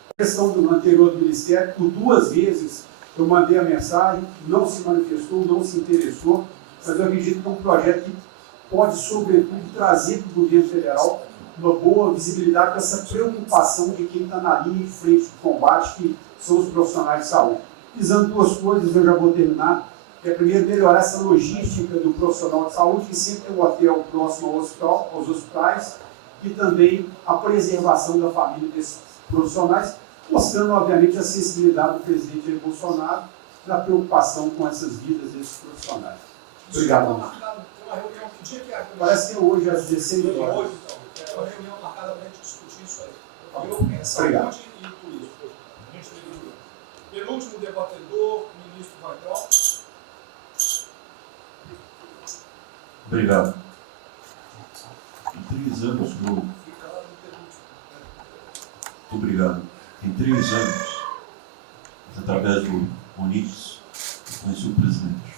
A questão do anterior do Ministério, por 2 vezes eu mandei a mensagem, não se manifestou, não se interessou, mas eu acredito que é um projeto que pode, sobretudo, trazer para o governo federal uma boa visibilidade com essa preocupação de quem está na linha de frente de combate, que são os profissionais de saúde. Visando 2 coisas, eu já vou terminar. Que é, primeiro, melhorar essa logística do profissional de saúde, que sempre tem um hotel próximo ao hospital, aos hospitais, e também a preservação da família desses profissionais, mostrando, obviamente, a sensibilidade do presidente Jair Bolsonaro na preocupação com essas vidas desses profissionais. Obrigado. Parece que é hoje, às 16 horas. Hoje, então. É uma reunião marcada para a gente discutir isso aí. Saúde e turismo. Penúltimo debatedor, ministro Raquel. Obrigado. Em 3 anos, muito obrigado. Em 3 anos, através do Onix, eu conheci o presidente.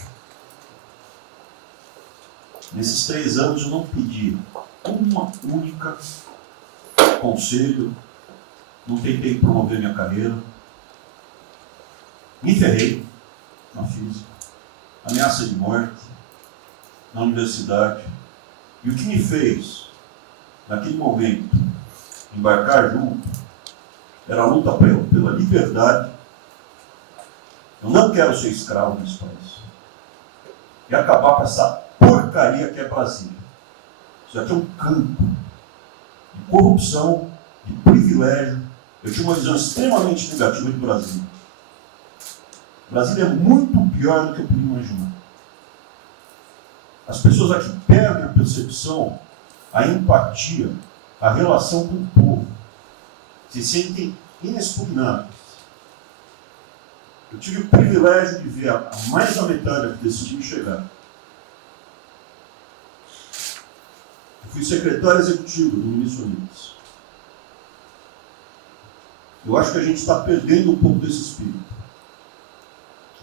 Nesses 3 anos, eu não pedi uma única conselho, não tentei promover minha carreira, me ferrei na física, ameaça de morte, na universidade, E o que me fez, naquele momento, embarcar junto, era a luta pela liberdade. Eu não quero ser escravo nesse país. E acabar com essa porcaria que é Brasília. Isso aqui é um campo de corrupção, de privilégio. Eu tinha uma visão extremamente negativa de Brasília. Brasília é muito pior do que eu podia imaginar. As pessoas aqui perdem a percepção, a empatia, a relação com o povo. Se sentem inexpugnáveis. Eu tive o privilégio de ver a mais da metade aqui desse time chegar. Eu fui secretário executivo do Ministro Unidos. Eu acho que a gente está perdendo um pouco desse espírito.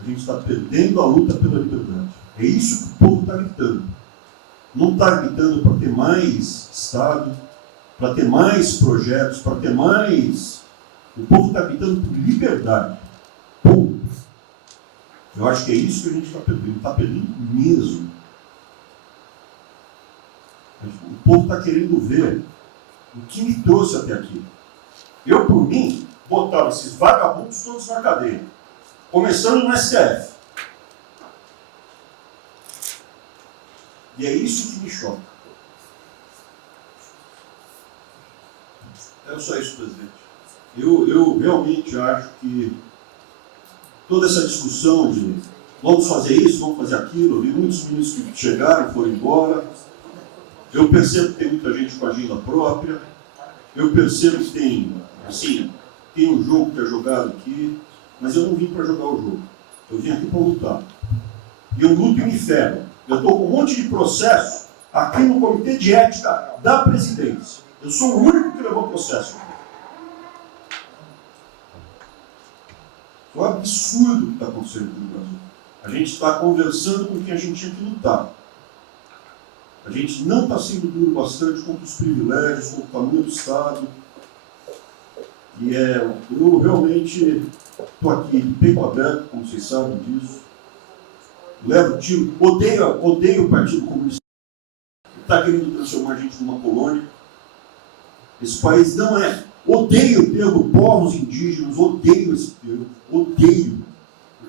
A gente está perdendo a luta pela liberdade. É isso que o povo está gritando. Não está gritando para ter mais Estado, para ter mais projetos, para ter mais... O povo está gritando por liberdade. Ponto. Eu acho que é isso que a gente está perdendo. Está perdendo mesmo. O povo está querendo ver o que me trouxe até aqui. Eu, por mim, botava esses vagabundos todos na cadeia. Começando no STF. E é isso que me choca. É só isso, presidente. Eu realmente acho que toda essa discussão de vamos fazer isso, vamos fazer aquilo, eu vi muitos ministros que chegaram e foram embora. Eu percebo que tem muita gente com agenda própria. Eu percebo que tem, assim, tem um jogo que é jogado aqui, mas eu não vim para jogar o jogo. Eu vim aqui para lutar. E eu luto e me ferro. Eu estou com um monte de processo aqui no Comitê de Ética da Presidência. Eu sou o único que levou processo. É um absurdo o que está acontecendo aqui no Brasil. A gente está conversando com quem a gente tinha que lutar. A gente não está sendo duro bastante contra os privilégios, contra o tamanho do Estado. E eu realmente estou aqui de peito aberto, como vocês sabem disso. Levo tiro, odeio o Partido Comunista. Está querendo transformar a gente numa colônia. Esse país não é. Odeio o termo povos indígenas, odeio esse termo, odeio.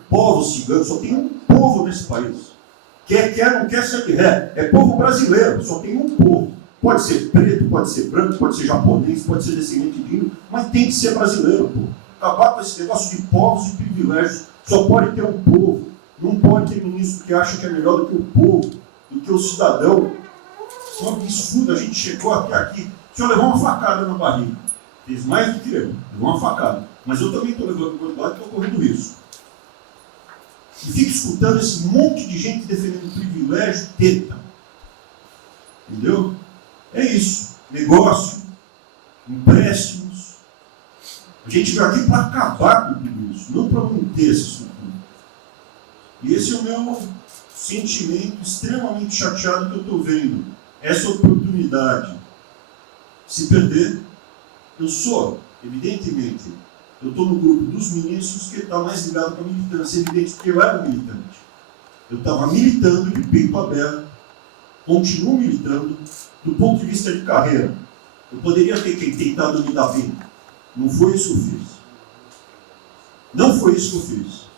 Povos ciganos, só tem um povo nesse país. Não quer ser de ré, é povo brasileiro, só tem um povo. Pode ser preto, pode ser branco, pode ser japonês, pode ser descendente de índio, mas tem que ser brasileiro, pô. Acabar com esse negócio de povos e privilégios, só pode ter um povo. Não pode ter ministro que acha que é melhor do que o povo, do que o cidadão. Isso é um absurdo, a gente chegou até aqui. O senhor levou uma facada na barriga. Fez mais do que levou uma facada. Mas eu também estou levando cuidado e estou correndo risco. E fica escutando esse monte de gente defendendo privilégio, teta. Entendeu? É isso. Negócio, empréstimos. A gente veio aqui para acabar com tudo isso, não para manter essa estrutura. E esse é o meu sentimento extremamente chateado que eu estou vendo. Essa oportunidade se perder. Eu sou, evidentemente, eu estou no grupo dos ministros que está mais ligado com a militância, evidente, porque eu era militante. Eu estava militando de peito aberto, continuo militando, do ponto de vista de carreira. Eu poderia ter tentado me dar bem. Não foi isso que eu fiz. Não foi isso que eu fiz.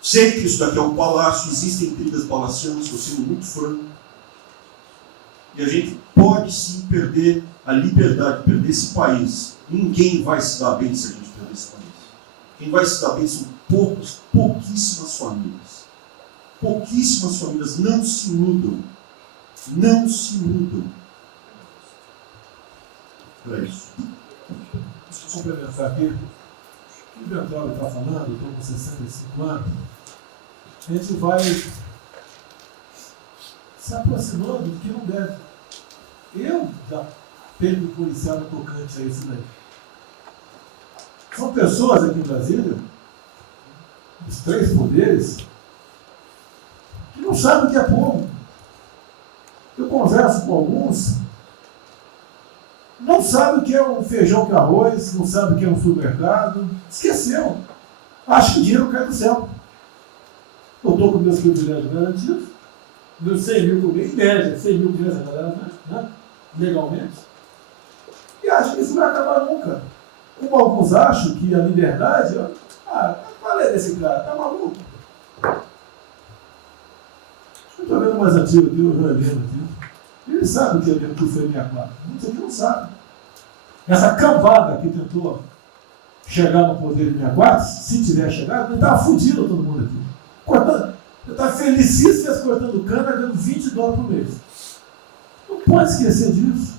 Sei que isso daqui é um palácio, existem intrigas palacianas, estou sendo muito franco. E a gente pode sim perder a liberdade, perder esse país. Ninguém vai se dar bem se a gente perder esse país. Quem vai se dar bem são pouquíssimas famílias. Pouquíssimas famílias. Não se iludam. Não se iludam. É isso. Deixa eu complementar aqui. O que o Ventório está falando, eu estou com 65 anos, a gente vai se aproximando do que não deve. Eu já tenho um policial tocante a isso daí. São pessoas aqui em Brasília, os três poderes, que não sabem o que é povo. Eu converso com alguns, não sabem o que é um feijão com arroz, não sabem o que é um supermercado, esqueceu. Acho que o dinheiro cai do céu. Eu estou com meus privilégios garantidos, dos 100 mil por mês, em média, 100 mil crianças, né? Legalmente. E acho que isso não vai acabar nunca. Como alguns acham que a liberdade, qual é desse cara? Tá maluco? Eu estou vendo mais antigo aqui, o Joelino aqui. Ele sabe o que é mesmo que foi 64. Muitos aqui não sabem. Essa cambada que tentou chegar no poder de 64, se tiver chegado, ele estava fudido todo mundo aqui. Cortando, eu estava felicíssimo cortando cana, ganhando $20 por mês. Não pode esquecer disso.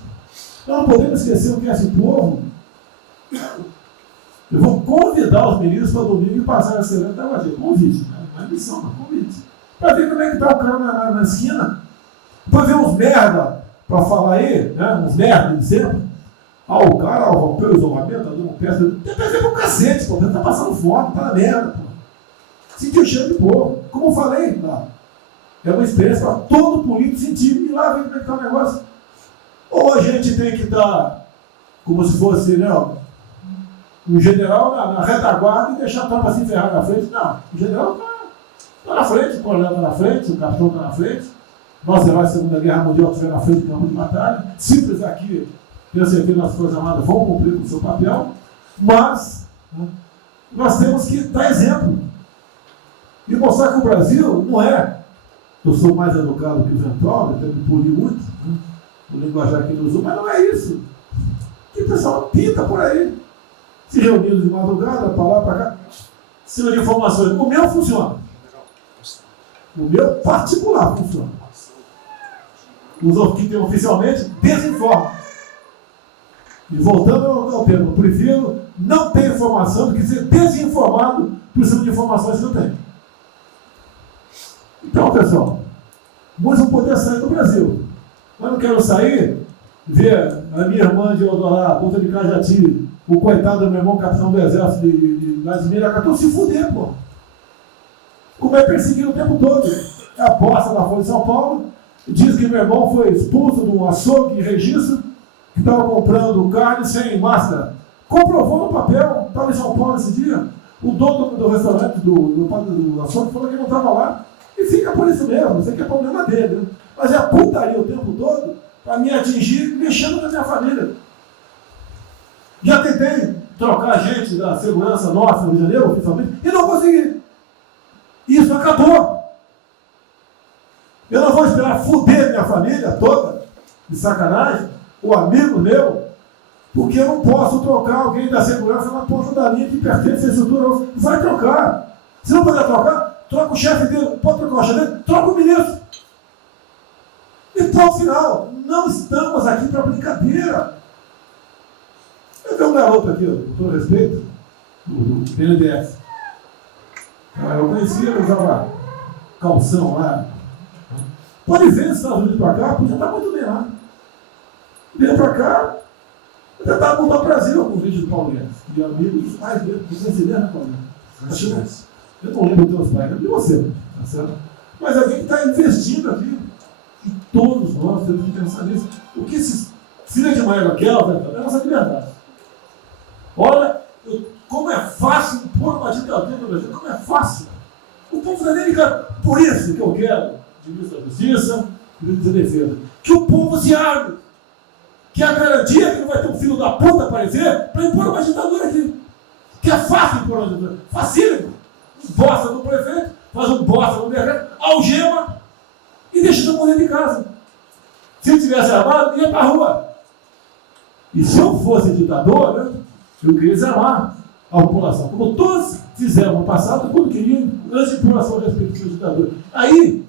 Nós não podemos esquecer o que é esse povo. Eu vou convidar os ministros para domingo e passar essa semana até hoje. Convite, né? Não é missão, não, convite. Para ver como é que está o cara na esquina. Depois ver uns merda para falar aí, né? Uns merda, dizendo. O cara rompeu o isolamento, tá dando peça. Tem que ver pro cacete, pô. Ele tá passando fome, tá na merda, pô. Sentiu o cheiro de povo. Como eu falei, lá. É uma experiência para todo político sentir e lá ver como é que tá o negócio. Ou a gente tem que dar, como se fosse, né, um general na retaguarda e deixar a tropa se ferrar na frente. Não, o general tá na frente, o coronel tá na frente, o capitão tá na frente. Nós, heróis da Segunda Guerra Mundial, estiveram na frente do campo de batalha. Simples aqui, tenho certeza que nossas Forças Armadas vão cumprir com o seu papel, mas nós temos que dar exemplo. E mostrar que o Brasil não é. Eu sou mais educado que o Ventura, eu tenho que polir muito, né? O linguajar que ele usou, mas não é isso. Que o pessoal pinta por aí. Se reunindo de madrugada, para lá, para cá. Cima de informações. O meu funciona. O meu particular funciona. Os que tem oficialmente desinformam. E voltando ao tema, eu prefiro não ter informação do que ser desinformado por cima de informações que eu tenho. Então, pessoal, muitos vão poder sair do Brasil. Mas não quero sair, ver a minha irmã de Odorá, Ponta de Cajati, o coitado do meu irmão capitão do exército de Miracatu, se fuder, pô. Como é perseguido o tempo todo. É a bosta da Folha de São Paulo, diz que meu irmão foi expulso de um açougue em registro, que estava comprando carne sem máscara. Comprovou no papel, estava em São Paulo esse dia. O dono do restaurante, do açougue, falou que não estava lá. E fica por isso mesmo, isso aqui é problema dele. Né? Mas é a putaria o tempo todo para me atingir, mexendo na minha família. Já tentei trocar a gente da segurança nossa no Rio de Janeiro, oficialmente, e não consegui. Isso acabou. Eu não vou esperar fuder minha família toda, de sacanagem, o amigo meu, porque eu não posso trocar alguém da segurança na ponta da linha que pertence à estrutura. Vai trocar. Se não puder trocar, troca o chefe dele. Pode trocar o chefe dele, troca o ministro. E ponto final. Não estamos aqui para brincadeira. Eu tenho um garoto aqui, com todo respeito, do BNDES. Eu conhecia, ele usava calção lá. Pode ver se Estados Unidos para cá, podia estar muito bem lá. Veio para cá, eu tentava voltar para o Brasil com o vídeo do Paulinho. E amigos, mais mesmo, você se lembra, Paulinho? Eu não lembro dos teus pais, de você, tá certo? Mas alguém que está investindo aqui. E todos nós temos que pensar nisso. O que esses filhos de Maia querem é a nossa liberdade. Olha, como é fácil impor uma ditadura no Brasil, como é fácil. O povo da América, por isso que eu quero, ministro da Justiça, ministro da Defesa, que o povo se abre. Que é a garantia que não vai ter um filho da puta aparecer para impor uma ditadura aqui. Que é fácil impor uma ditadura. Facílimo. Bosta no prefeito, faz um bosta no decreto, algema e deixa todo mundo dentro de casa. Se ele tivesse armado, ia para a rua. E se eu fosse ditador, né, eu queria desarmar a população. Como todos fizeram no passado, quando queriam, antes de impor a sua respectiva ditadura. Aí,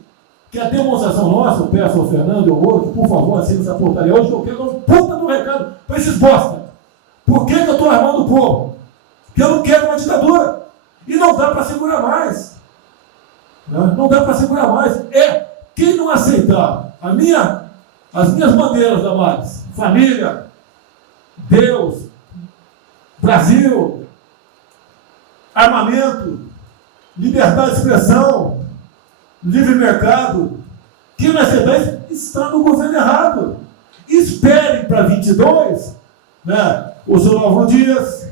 que a demonstração nossa, eu peço ao Fernando e ao outro, por favor, assine essa portaria hoje, que eu quero uma puta do recado para esses bosta. Por que eu estou armando o povo? Porque eu não quero uma ditadura. E não dá para segurar mais. Não dá para segurar mais. Quem não aceitar as minhas bandeiras, Damares, família, Deus, Brasil, armamento, liberdade de expressão, livre mercado, quem não aceitar isso está no governo errado. Espere para 22, né? O senhor Álvaro Dias,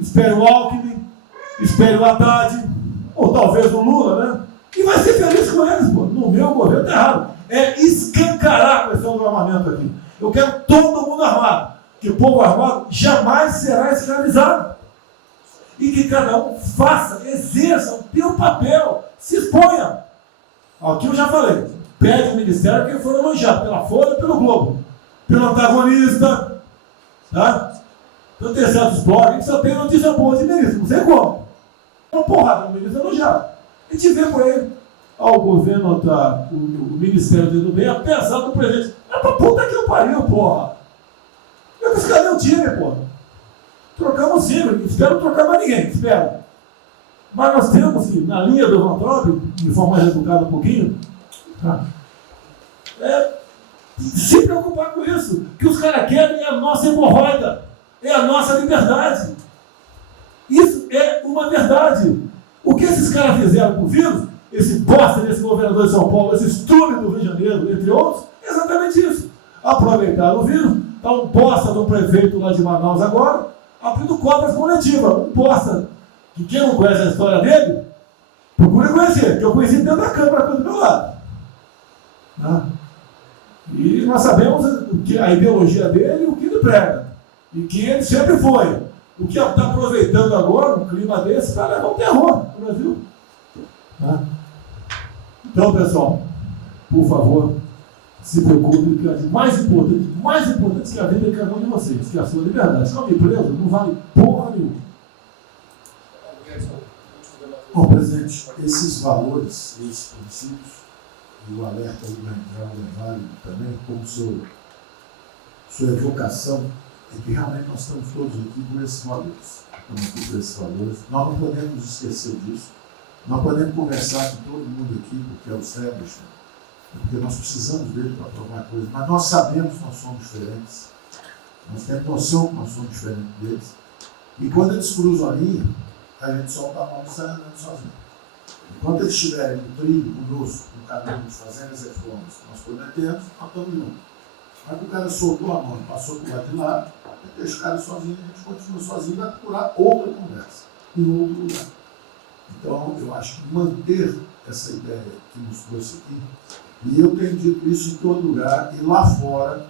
espere o Alckmin, espere o Haddad, ou talvez o Lula, né? E vai ser feliz com eles, pô. No meu governo tá errado. É escancarar a questão do armamento aqui. Eu quero todo mundo armado. Que o povo armado jamais será escravizado. E que cada um faça, exerça o teu papel, se exponha. Aqui eu já falei. Pede o ministério que for elogiado pela Folha e pelo Globo. Pelo antagonista. Tá? Então tem certos blogs que só tem notícia boa de ministro. Não sei como. Uma porrada, o ministro elogiado. A gente vê por aí. O governo, o Ministério do Bem, apesar do presidente. É pra puta que eu pariu, porra. Eu disse, cadê o time, porra? Trocamos sim, não espero trocar mais ninguém, espero. Mas nós temos, na linha do Van Trump, de forma mais educada um pouquinho, se preocupar com isso. O que os caras querem é a nossa hemorroida, é a nossa liberdade. Isso é uma verdade. O que esses caras fizeram com o vírus, esse bosta desse governador de São Paulo, esse estúpido do Rio de Janeiro, entre outros, é exatamente isso. Aproveitaram o vírus, está um bosta do prefeito lá de Manaus agora, abrindo cobras coletivas. Um bosta, que quem não conhece a história dele, procura conhecer, que eu conheci dentro da Câmara do meu lado. E nós sabemos que a ideologia dele e o que ele prega. E que ele sempre foi. O que está aproveitando agora, um clima desse, para levar um terror no Brasil. Então, pessoal, por favor, se preocupe, que é mais importante que a vida de cada um de vocês, que é a sua liberdade. Se não me preso, não vale porra nenhuma. Bom, presidente, esses valores, esses princípios, e o alerta do Grandão é válido também, como sua evocação, é que realmente nós estamos todos aqui por esses valores. Estamos aqui por esses valores. Nós não podemos esquecer disso. Nós podemos conversar com todo mundo aqui, porque é o Sérgio, porque nós precisamos dele para provar coisas, mas nós sabemos que nós somos diferentes. Nós temos noção que nós somos diferentes deles. E quando eles cruzam a linha, a gente solta a mão e sai andando sozinho. Enquanto eles estiverem no trilho conosco, no caminho, fazendo as reformas que nós prometemos, nós estamos juntos. Mas o cara soltou a mão, passou por lá de lá, deixa o cara sozinho, a gente continua sozinho e vai procurar outra conversa, em outro lugar. Então, eu acho que manter essa ideia que nos trouxe aqui, e eu tenho dito isso em todo lugar, e lá fora,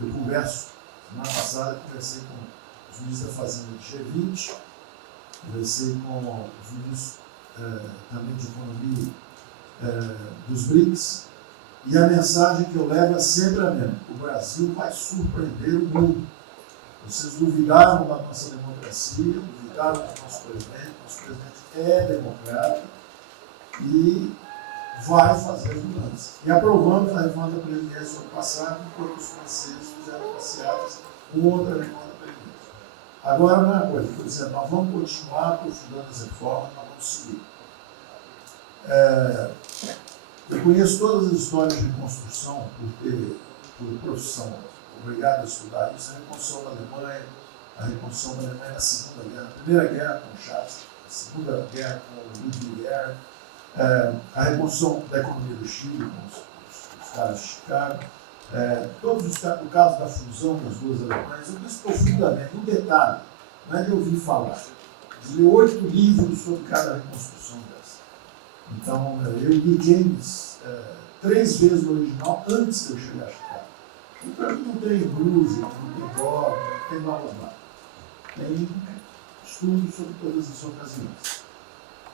eu converso. Semana passada, eu conversei com os ministros da Fazenda do G20, conversei com os ministros também de Economia dos BRICS, e a mensagem que eu levo é sempre a mesma: o Brasil vai surpreender o mundo. Vocês duvidaram da nossa democracia, duvidaram do nosso presidente é democrata e vai fazer as mudanças. E aprovamos a reforma da Previdência no ano passado, enquanto os franceses fizeram passeadas com outra reforma da Previdência. Agora, não é uma coisa, estou dizendo, nós vamos continuar aprofundando as reformas, nós vamos seguir. Eu conheço todas as histórias de construção por profissão, obrigado a estudar isso, a reconstrução da Alemanha, na Segunda Guerra, a Primeira Guerra com o Chaves, a Segunda Guerra com o Ludwig Erhard, a reconstrução da economia do Chile com os caras de Chicago, todos os casos, no caso da fusão das duas Alemanhas, eu conheço profundamente, um detalhe, não é de ouvir falar, de ler 8 livros sobre cada reconstrução dessa. Então, eu li James 3 vezes no original antes de eu chegar a Chicago. Então, não tem blues, não tem rock, não tem blá blá blá. Tem estudos sobre todas as ocasiões.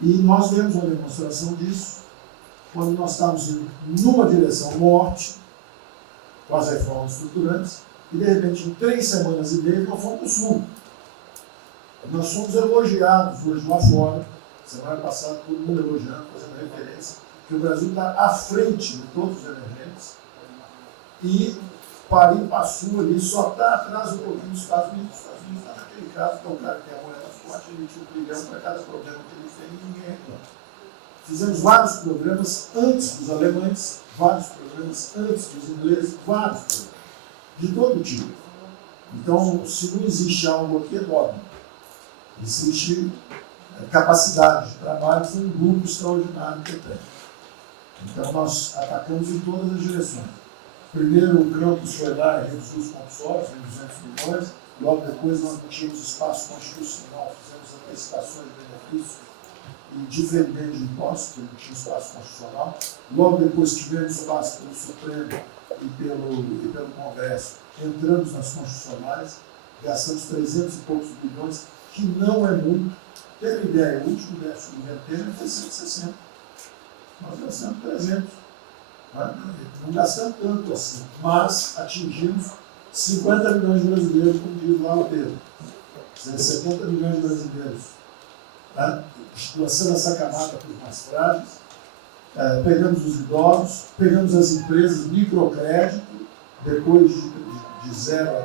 E nós vemos uma demonstração disso quando nós estávamos indo numa direção norte, com as reformas estruturantes, e de repente, em 3 semanas e meia, nós fomos para o sul. Nós fomos elogiados hoje lá fora, semana passada, todo mundo elogiando, fazendo referência, que o Brasil está à frente de todos os emergentes, e Paris passou ali, só está atrás um pouquinho dos Estados Unidos. Os Estados Unidos está naquele caso, que é um cara que tem a moeda forte, ele tinha um trilhão para cada problema que ele tem e ninguém reclama. Fizemos vários programas antes dos alemães, vários programas antes dos ingleses, vários programas, de todo tipo. Então, se não existe algo aqui, é dogma. Existe capacidade de trabalho de um grupo extraordinário que tem. Então, nós atacamos em todas as direções. Primeiro, o campus foi lá e reduziu os compulsórios, em 200 milhões. Logo depois, nós não tínhamos espaço constitucional, fizemos antecipações de benefícios e diferimento de impostos, porque não tinha espaço constitucional. Logo depois tivemos espaço pelo Supremo e pelo Congresso, entramos nas constitucionais, gastamos 300 e poucos bilhões, que não é muito. Ter ideia, o último déficit do governo Temer foi 160. Nós gastamos 300. Não gastamos tanto assim, mas atingimos 50 milhões de brasileiros, como diz lá o Pedro. 70 milhões de brasileiros. Lançando essa camada para os mais frágeis. Pegamos os idosos, pegamos as empresas, microcrédito, depois de 0 a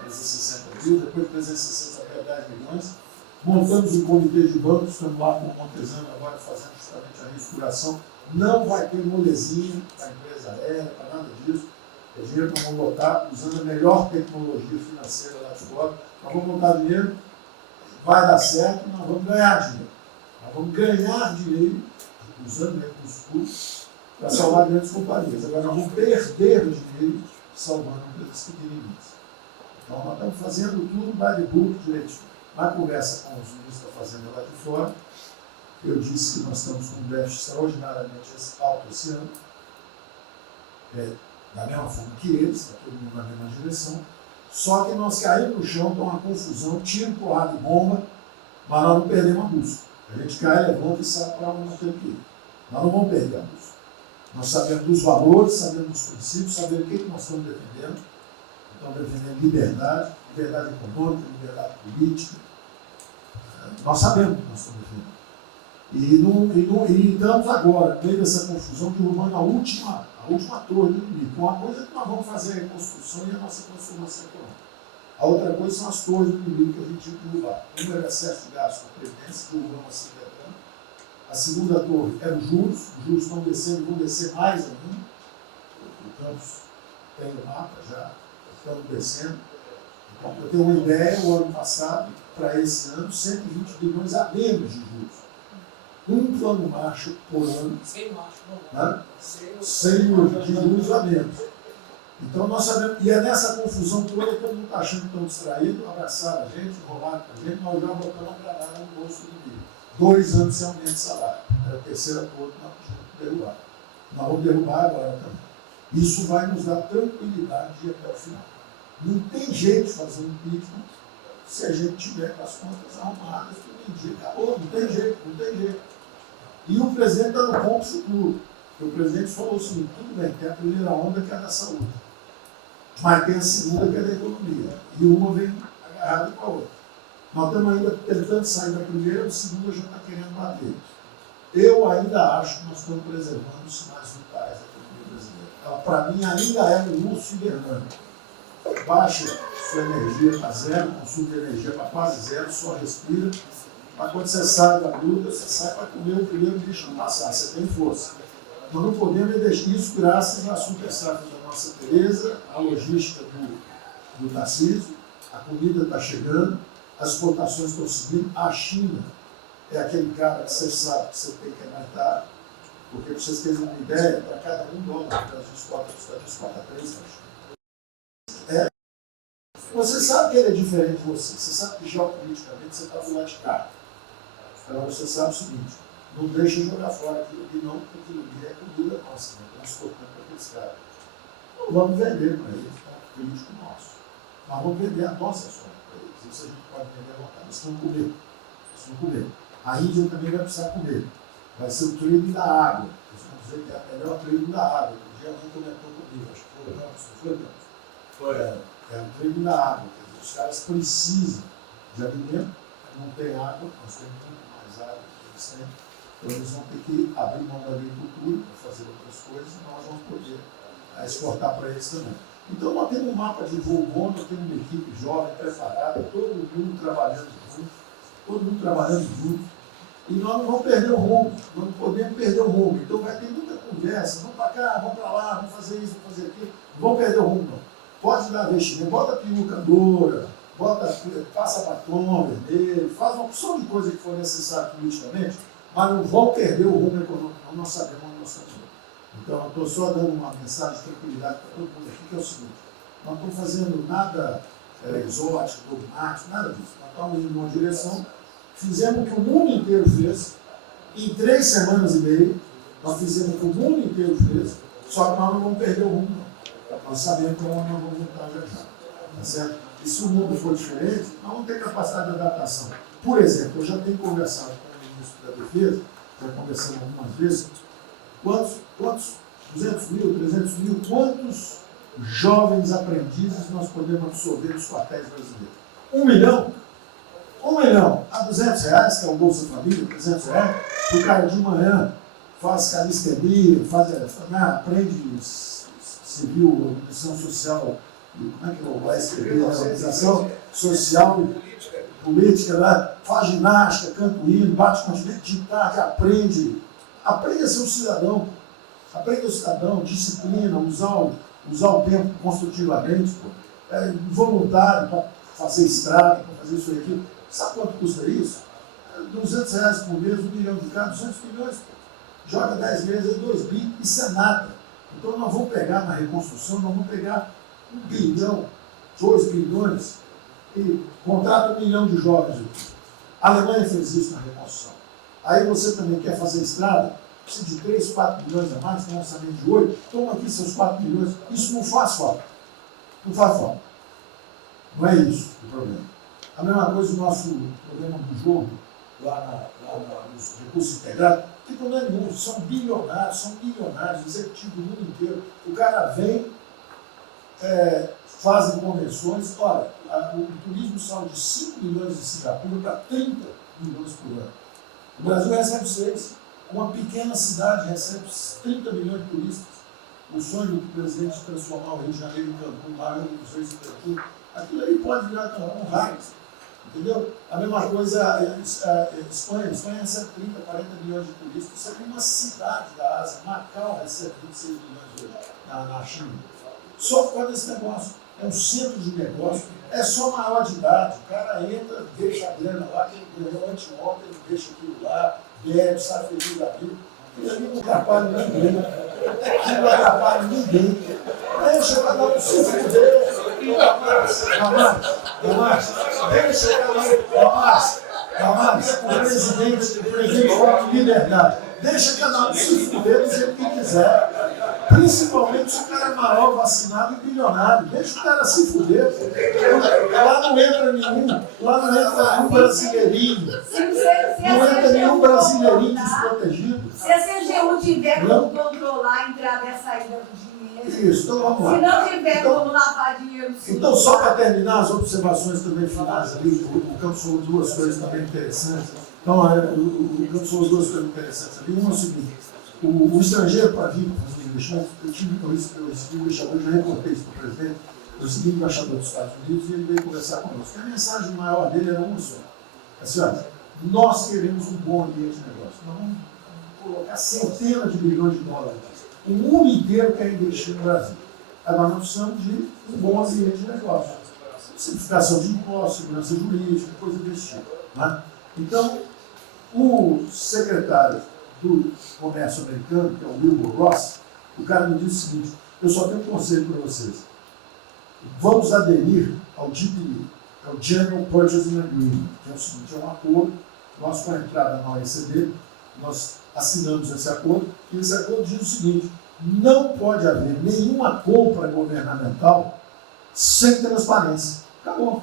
360 mil, depois de 360 a 10 milhões. Montamos um comitê de bancos, estamos lá com o Montezano agora fazendo justamente a reestruturação. Não vai ter molezinha para a empresa aérea, para nada disso. É dinheiro que nós vamos botar usando a melhor tecnologia financeira lá de fora. Nós vamos botar dinheiro, vai dar certo, nós vamos ganhar dinheiro. Nós vamos ganhar dinheiro usando recursos públicos para salvar grandes companhias. Agora nós vamos perder dinheiro salvando empresas pequenininhas. Então nós estamos fazendo tudo by the book direitinho. Na conversa com os ministros da Fazenda lá de fora, eu disse que nós estamos com um déficit extraordinariamente alto esse ano, da mesma forma que eles, está todo mundo na mesma direção, só que nós caímos no chão, com uma confusão, tiro, porrada e bomba, mas nós não perdemos a busca. A gente cai, levanta e sabe para onde nós temos que ir. Nós não vamos perder a busca. Nós sabemos dos valores, sabemos dos princípios, sabemos o que nós estamos defendendo. Estamos defendendo liberdade, liberdade econômica, liberdade política. Nós sabemos o que nós estamos defendendo. E estamos agora, no meio dessa confusão, derrubando a última torre do inimigo. Uma coisa é que nós vamos fazer a reconstrução e a nossa transformação econômica. A outra coisa são as torres do inimigo que a gente tinha que derrubar. Uma era excesso de gasto com a Previdência, que derrubamos assim decretando. A segunda torre era os juros estão descendo, vão descer mais ainda. O Campos tem o mapa já, estamos descendo. Então, eu tenho uma ideia, o ano passado, para esse ano, 120 bilhões a menos de juros. Um plano Marshall por ano, sem de juros a menos. Então nós sabemos, e é nessa confusão toda que todo mundo está achando que estão distraídos, abraçaram a gente, roubaram a gente, nós já botamos a granada no bolso do inimigo. 2 anos sem aumento de salário. Era a terceira torre que nós tínhamos que derrubar. Nós vamos derrubar agora também. Isso vai nos dar tranquilidade de ir até o final. Não tem jeito de fazer um impeachment se a gente tiver com as contas arrumadas, que nem dia acabou, não tem jeito. E o presidente está no ponto futuro. O presidente falou o seguinte: tudo bem, tem a primeira onda que é a da saúde, mas tem a segunda que é da economia. E uma vem agarrada com a outra. Nós estamos ainda tentando sair da primeira, a segunda já está querendo bater. Eu ainda acho que nós estamos preservando os sinais vitais da economia brasileira. Ela, para mim, ainda é um urso hibernando. Baixa sua energia para zero, consumo de energia para quase zero, só respira. Mas quando você sai da luta, você sai para comer o primeiro bicho não passar, você tem força. Nós não podemos deixar isso graças à supersafra da nossa Tereza, à logística do Tarcísio, a comida está chegando, as exportações estão subindo. A China é aquele cara que você sabe que você tem que aumentar, porque para vocês terem uma ideia, para cada $1 que a gente exporta 3 na China. Você sabe que ele é diferente de você, você sabe que geopoliticamente você está do lado de cá. Então você sabe o seguinte: não deixa jogar fora aquilo ali não, porque aquilo ali é comida nossa, né? Nós exportamos para aqueles caras. Não vamos vender para eles, tá? Político nosso. Nós vamos vender a nossa soja para eles. Isso a gente pode vender à vontade. Eles vão comer. A Índia também vai precisar comer. Vai ser o trading da água. Eles vão dizer que é a melhor trading da água. Um dia alguém comentou comigo, acho que foi Campos. É o trading da água. Os caras precisam de alimento, não tem água, nós temos muito mais água do que eles têm. Então eles vão ter que abrir mão da agricultura para fazer outras coisas e nós vamos poder exportar para eles também. Então nós temos um mapa de voo bom, nós temos uma equipe jovem, preparada, todo mundo trabalhando junto. E nós não vamos perder o rumo, nós não podemos perder o rumo. Então vai ter muita conversa, vamos para cá, vamos para lá, vamos fazer isso, vamos fazer aquilo. Não vamos perder o rumo, não. Pode dar investimento, bota peruca loura, passa batom vermelho, faz uma opção de coisa que for necessária politicamente, mas não vão perder o rumo econômico, não, nós sabemos onde nós estamos. Então, eu estou só dando uma mensagem de tranquilidade para todo mundo aqui, que é o seguinte: nós não estamos fazendo nada exótico, dogmático, nada disso. Nós estamos indo numa direção Fizemos o que o mundo inteiro fez. Em 3 semanas e meia, nós fizemos o que o mundo inteiro fez, só que nós não vamos perder o rumo. Nós sabemos que nós vamos voltar a viajar. Tá certo? E se o mundo for diferente, nós vamos ter capacidade de adaptação. Por exemplo, eu já tenho conversado com o ministro da Defesa, já conversamos algumas vezes, quantos 200 mil, 300 mil, quantos jovens aprendizes nós podemos absorver nos quartéis brasileiros? 1 milhão? 1 milhão a R$200, que é o Bolsa Família, R$300, o cara de manhã faz calistenia, aprende civil, organização social, como é que eu vou escrever? Organização social, política, né? Faz ginástica, canta o hino, bate continente de tarde, aprende a ser um cidadão, aprende o cidadão, disciplina, usar o tempo construtivamente, voluntário para fazer estrada, para fazer isso e aquilo. Sabe quanto custa isso? R$200 por mês, 1 milhão de cada, 200 milhões. Joga 10 meses, 2 bi, isso é nada. Então nós vamos pegar na reconstrução, nós vamos pegar 1 bilhão, 2 bilhões e contrata 1 milhão de jovens. A Alemanha fez isso na reconstrução. Aí você também quer fazer estrada, precisa de 3, 4 milhões a mais, tem um orçamento de 8, toma aqui seus 4 milhões. Isso não faz falta. Não faz falta. Não é isso o problema. A mesma coisa o nosso programa do jogo, lá nos recursos integrados, não tem problema nenhum, são bilionários, executivos do mundo inteiro. O cara vem, fazem convenções, olha, o turismo saiu de 5 milhões de Singapura para 30 milhões por ano. O Brasil recebe 6. Uma pequena cidade recebe 30 milhões de turistas. O sonho do presidente de transformar o Rio de Janeiro em Cancún, lá em Museu de Cancún, aquilo aí pode virar um raio. Entendeu? A mesma coisa a Espanha. A Espanha recebe 30, 40 milhões de turistas. Isso é uma cidade da Ásia. Macau recebe 26 milhões hoje na China. Só por causa desse negócio. É um centro de negócio. É só maior de idade. O cara entra, deixa a grana lá, que ele ganhou anteontem, ele deixa aquilo lá, bebe, sai feliz da vida. Aquilo ali não atrapalha ninguém. Aquilo não atrapalha ninguém. Deixa cada um se fuder. Damares, o presidente fala de liberdade. Deixa cada um se fuder do jeito que quiser. Principalmente se o cara é maior, vacinado e bilionário. Deixa o cara se fuder. Lá não entra nenhum brasileirinho. Não entra nenhum brasileirinho desprotegido. Se a CGU tiver como controlar a entrada e a saída do dinheiro. Isso, então vamos lá. Se não tiver como lavar dinheiro. Então, só para terminar as observações também finais ali, o Campos falou 2 coisas também interessantes. Então, o Campos falou 2 coisas interessantes ali. Uma é o seguinte: o estrangeiro para vir fazer investimento, eu recebi o embaixador, já reportei isso para o presidente, eu recebi o embaixador dos Estados Unidos e ele veio conversar conosco. A mensagem maior dele era uma só. Assim, olha, nós queremos um bom ambiente de negócio. Nós vamos colocar centenas de milhões de dólares. O mundo inteiro quer investir no Brasil. Agora nós precisamos de um bom ambiente de negócio. Simplificação de impostos, segurança jurídica, coisa desse tipo. Né? Então, o secretário do Comércio americano, que é o Wilbur Ross, o cara me disse o seguinte: eu só tenho um conselho para vocês. Vamos aderir ao GPA, que é o General Purchasing Agreement, que é o seguinte: é um acordo, nós com a entrada na OECD, nós assinamos esse acordo, e esse acordo diz o seguinte: não pode haver nenhuma compra governamental sem transparência. Acabou.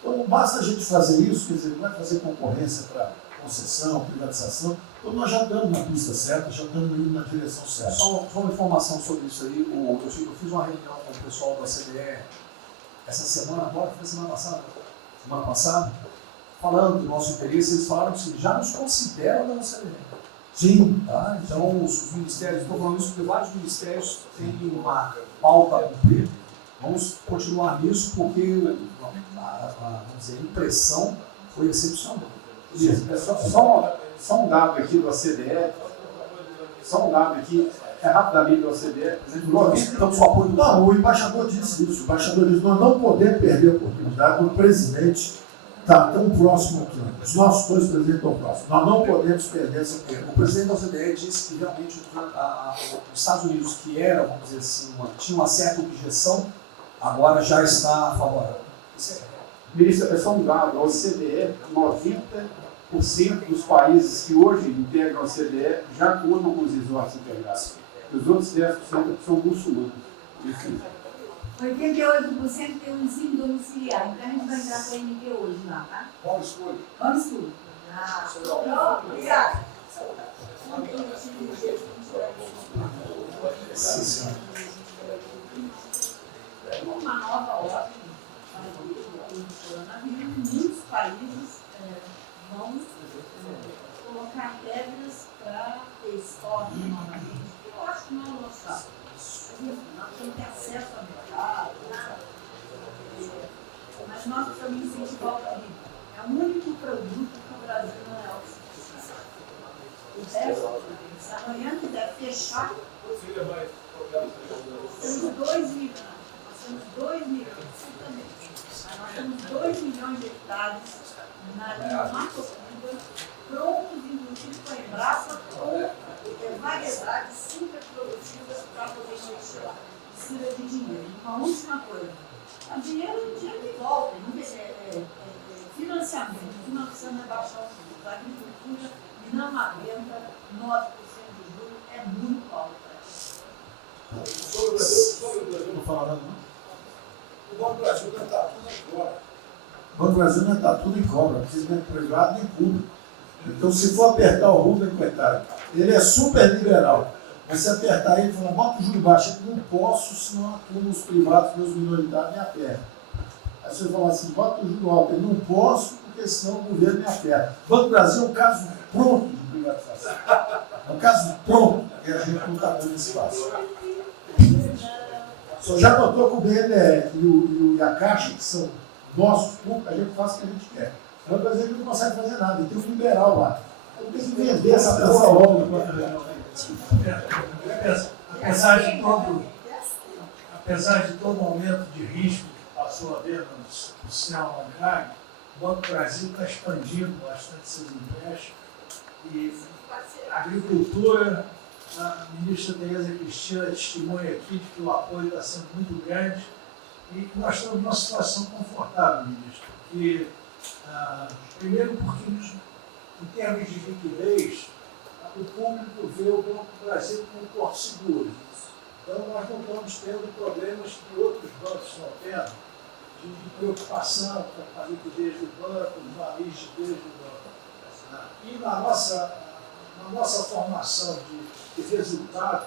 Então não basta a gente fazer isso, quer dizer, não vai fazer concorrência para concessão, privatização. Então nós já estamos na pista certa, já estamos indo na direção certa. Só uma informação sobre isso aí. Eu fiz uma reunião com o pessoal da CDE essa semana, agora foi semana passada, falando do nosso interesse. Eles falaram que já nos consideram da CDE. Sim. Tá? Então, os ministérios, estou falando isso porque vários ministérios têm uma pauta a cumprir. Vamos continuar nisso porque a impressão foi excepcional. Isso. Só um dado aqui do ACDE, rapidamente do ACDE, não, o embaixador disse isso. O embaixador disse: nós não podemos perder a oportunidade. O presidente está tão próximo aqui. Os nossos 2 presidentes estão próximos. Nós não podemos perder essa oportunidade. O presidente da OCDE disse que realmente os Estados Unidos, que era, vamos dizer assim, tinha uma certa objeção, agora já está favorável. Ministro, é só um dado: a OCDE, dos países que hoje integram a OCDE já contam com os resorts integrados. Os outros 10% são muçulmanos. 88% tem um ensino domiciliar. Então a gente vai entrar com a MT hoje lá, tá? Homeschooling. Homeschooling. Obrigada. Uma nova ordem do coronavírus, muitos países vão colocar regras para ter estoque novamente. Eu acho que não é o nosso caso. Nós temos que ter acesso ao mercado, mas nós precisamos incentivar o turismo. É o único produto que o Brasil não é autossuficiente. O resto, se amanhã quiser fechar, temos 2 milhões. Nós temos 2 milhões, mas nós temos 2 milhões de hectares na linha Mato-Piba, prontos, inclusive com a Embrapa, com variedades super produtivas para poder investir lá. Precisa de dinheiro. Uma última coisa. O dinheiro que volta, financiamento. Nós precisamos baixar os juros. A agricultura não aguenta 9% de juros, é muito alto. Sobre o Brasil não fala nada, não? O Banco do Brasil não está tudo em cobra. O Banco do Brasil não está tudo em cobra, não precisa nem privado nem público. Então, se for apertar o Rubem, coitado, ele é super liberal. Mas se apertar ele e falar, bota o juro baixo, eu não posso, senão os privados, meus minoritários me apertam. Aí você fala assim, bota o juro alto, eu não posso, porque senão o governo me aperta. O Banco do Brasil é um caso pronto de privatização. É um caso pronto, que a gente não está dando espaço. Só já notou que o BNDES e a Caixa, que são nossos públicos, a gente faz o que a gente quer. O Banco Brasileiro não consegue fazer nada, ele tem um liberal lá. Então tem que vender essa peça logo. Apesar de todo o aumento de risco que passou a haver no sistema bancário, o Banco do Brasil está expandindo bastante seus empréstimos e a agricultura, a ministra Tereza Cristina testemunha aqui de que o apoio está sendo muito grande e nós estamos numa situação confortável, ministro, porque, primeiro porque em termos de liquidez, o público vê o Banco do Brasil como um porto seguro. Então, nós não estamos tendo problemas que outros bancos estão tendo, de preocupação com a liquidez do banco, a rigidez do banco. E na nossa formação de resultado,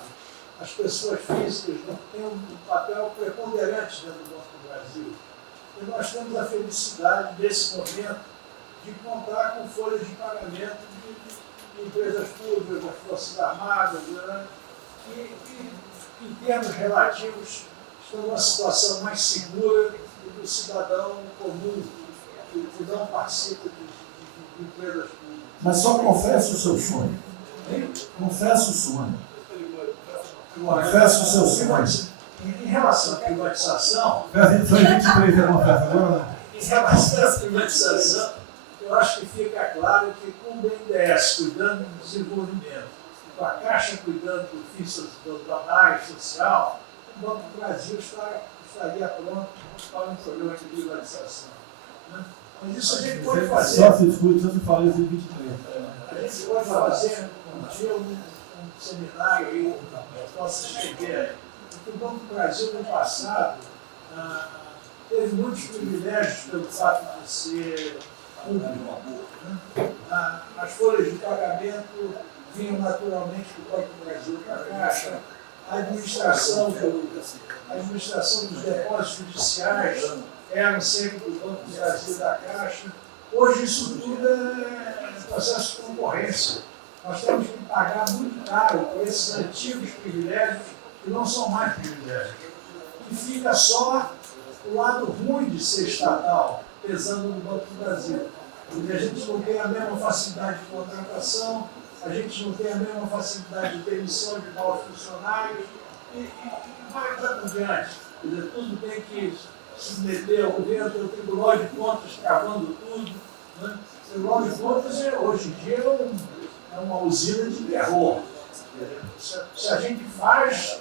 as pessoas físicas não têm um papel preponderante dentro do Banco do Brasil. E nós temos a felicidade, nesse momento, de contar com folhas de pagamento de empresas públicas, das Forças Armadas, né? que, em termos relativos, estão numa situação mais segura do que o cidadão comum, que não participa de empresas públicas. Mas só confessa o seu sonho. Confessa o sonho. Confessa o seu sonho. Em relação à privatização, Foi 23 da confessa agora, em relação à privatização, eu acho que fica claro que com o BNDES cuidando do desenvolvimento, com a Caixa cuidando da área social, o Banco do Brasil estaria pronto para um programa de privatização. Né? Mas isso a gente pode fazer. Só se discute, só se fala isso em 23. A gente pode fazer um seminário aí, possa escrever. Porque o Banco do Brasil, no passado, teve muitos privilégios pelo fato de ser público. Né? As folhas de pagamento vinham naturalmente do Banco do Brasil para a Caixa. A administração dos depósitos judiciais eram sempre do Banco do Brasil e da Caixa. Hoje isso tudo é processo de concorrência. Nós temos que pagar muito caro por esses antigos privilégios que não são mais privilégios. E fica só o lado ruim de ser estatal, pesando no Banco do Brasil. Porque a gente não tem a mesma facilidade de contratação, a gente não tem a mesma facilidade de demissão de novos funcionários, e vai por diante. Quer dizer, tudo tem que submeter ao governo, tem o Tribunal de Contas travando tudo. Né? O Tribunal de Contas, hoje em dia, é uma usina de terror. Se a gente faz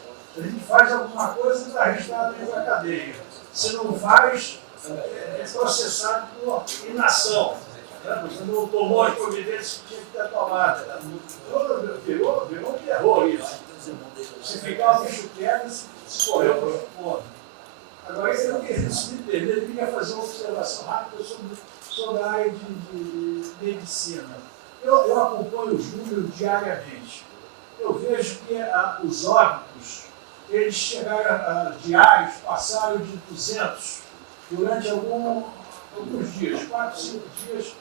alguma coisa, está arriscado dentro da cadeia. Se não faz, é processado por inação. Você não tomou as providências que tinha que ter tomado. Virou um terror isso. Se ficar o bicho quieto, se correu para o ponto. Agora, eu queria se me perder, eu queria fazer uma observação rápida sobre a área de medicina. Eu acompanho os números diariamente. Eu vejo que os óbitos, eles chegaram diários, passaram de 200 durante alguns dias, 4, 5 dias,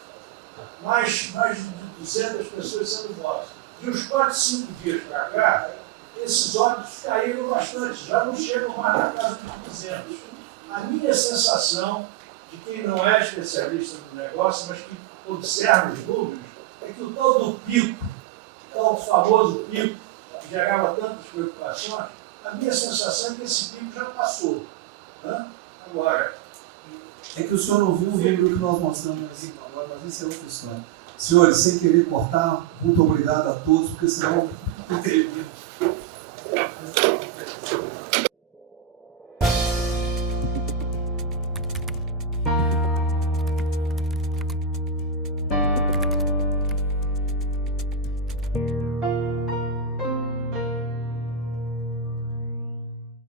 mais de 200 pessoas sendo mortas. De uns 4, 5 dias para cá, esses óbitos caíram bastante, já não chegam mais na casa de 200. A minha sensação, de quem não é especialista no negócio, mas que observa os números, é que o tal do pico, o tal famoso pico, que gerava tantas preocupações, a minha sensação é que esse pico já passou. Né? Agora, é que o senhor não viu o número que nós mostramos assim agora, mas isso é outra história. Senhores, sem querer cortar, muito obrigado a todos, porque senão não teria. Thank you.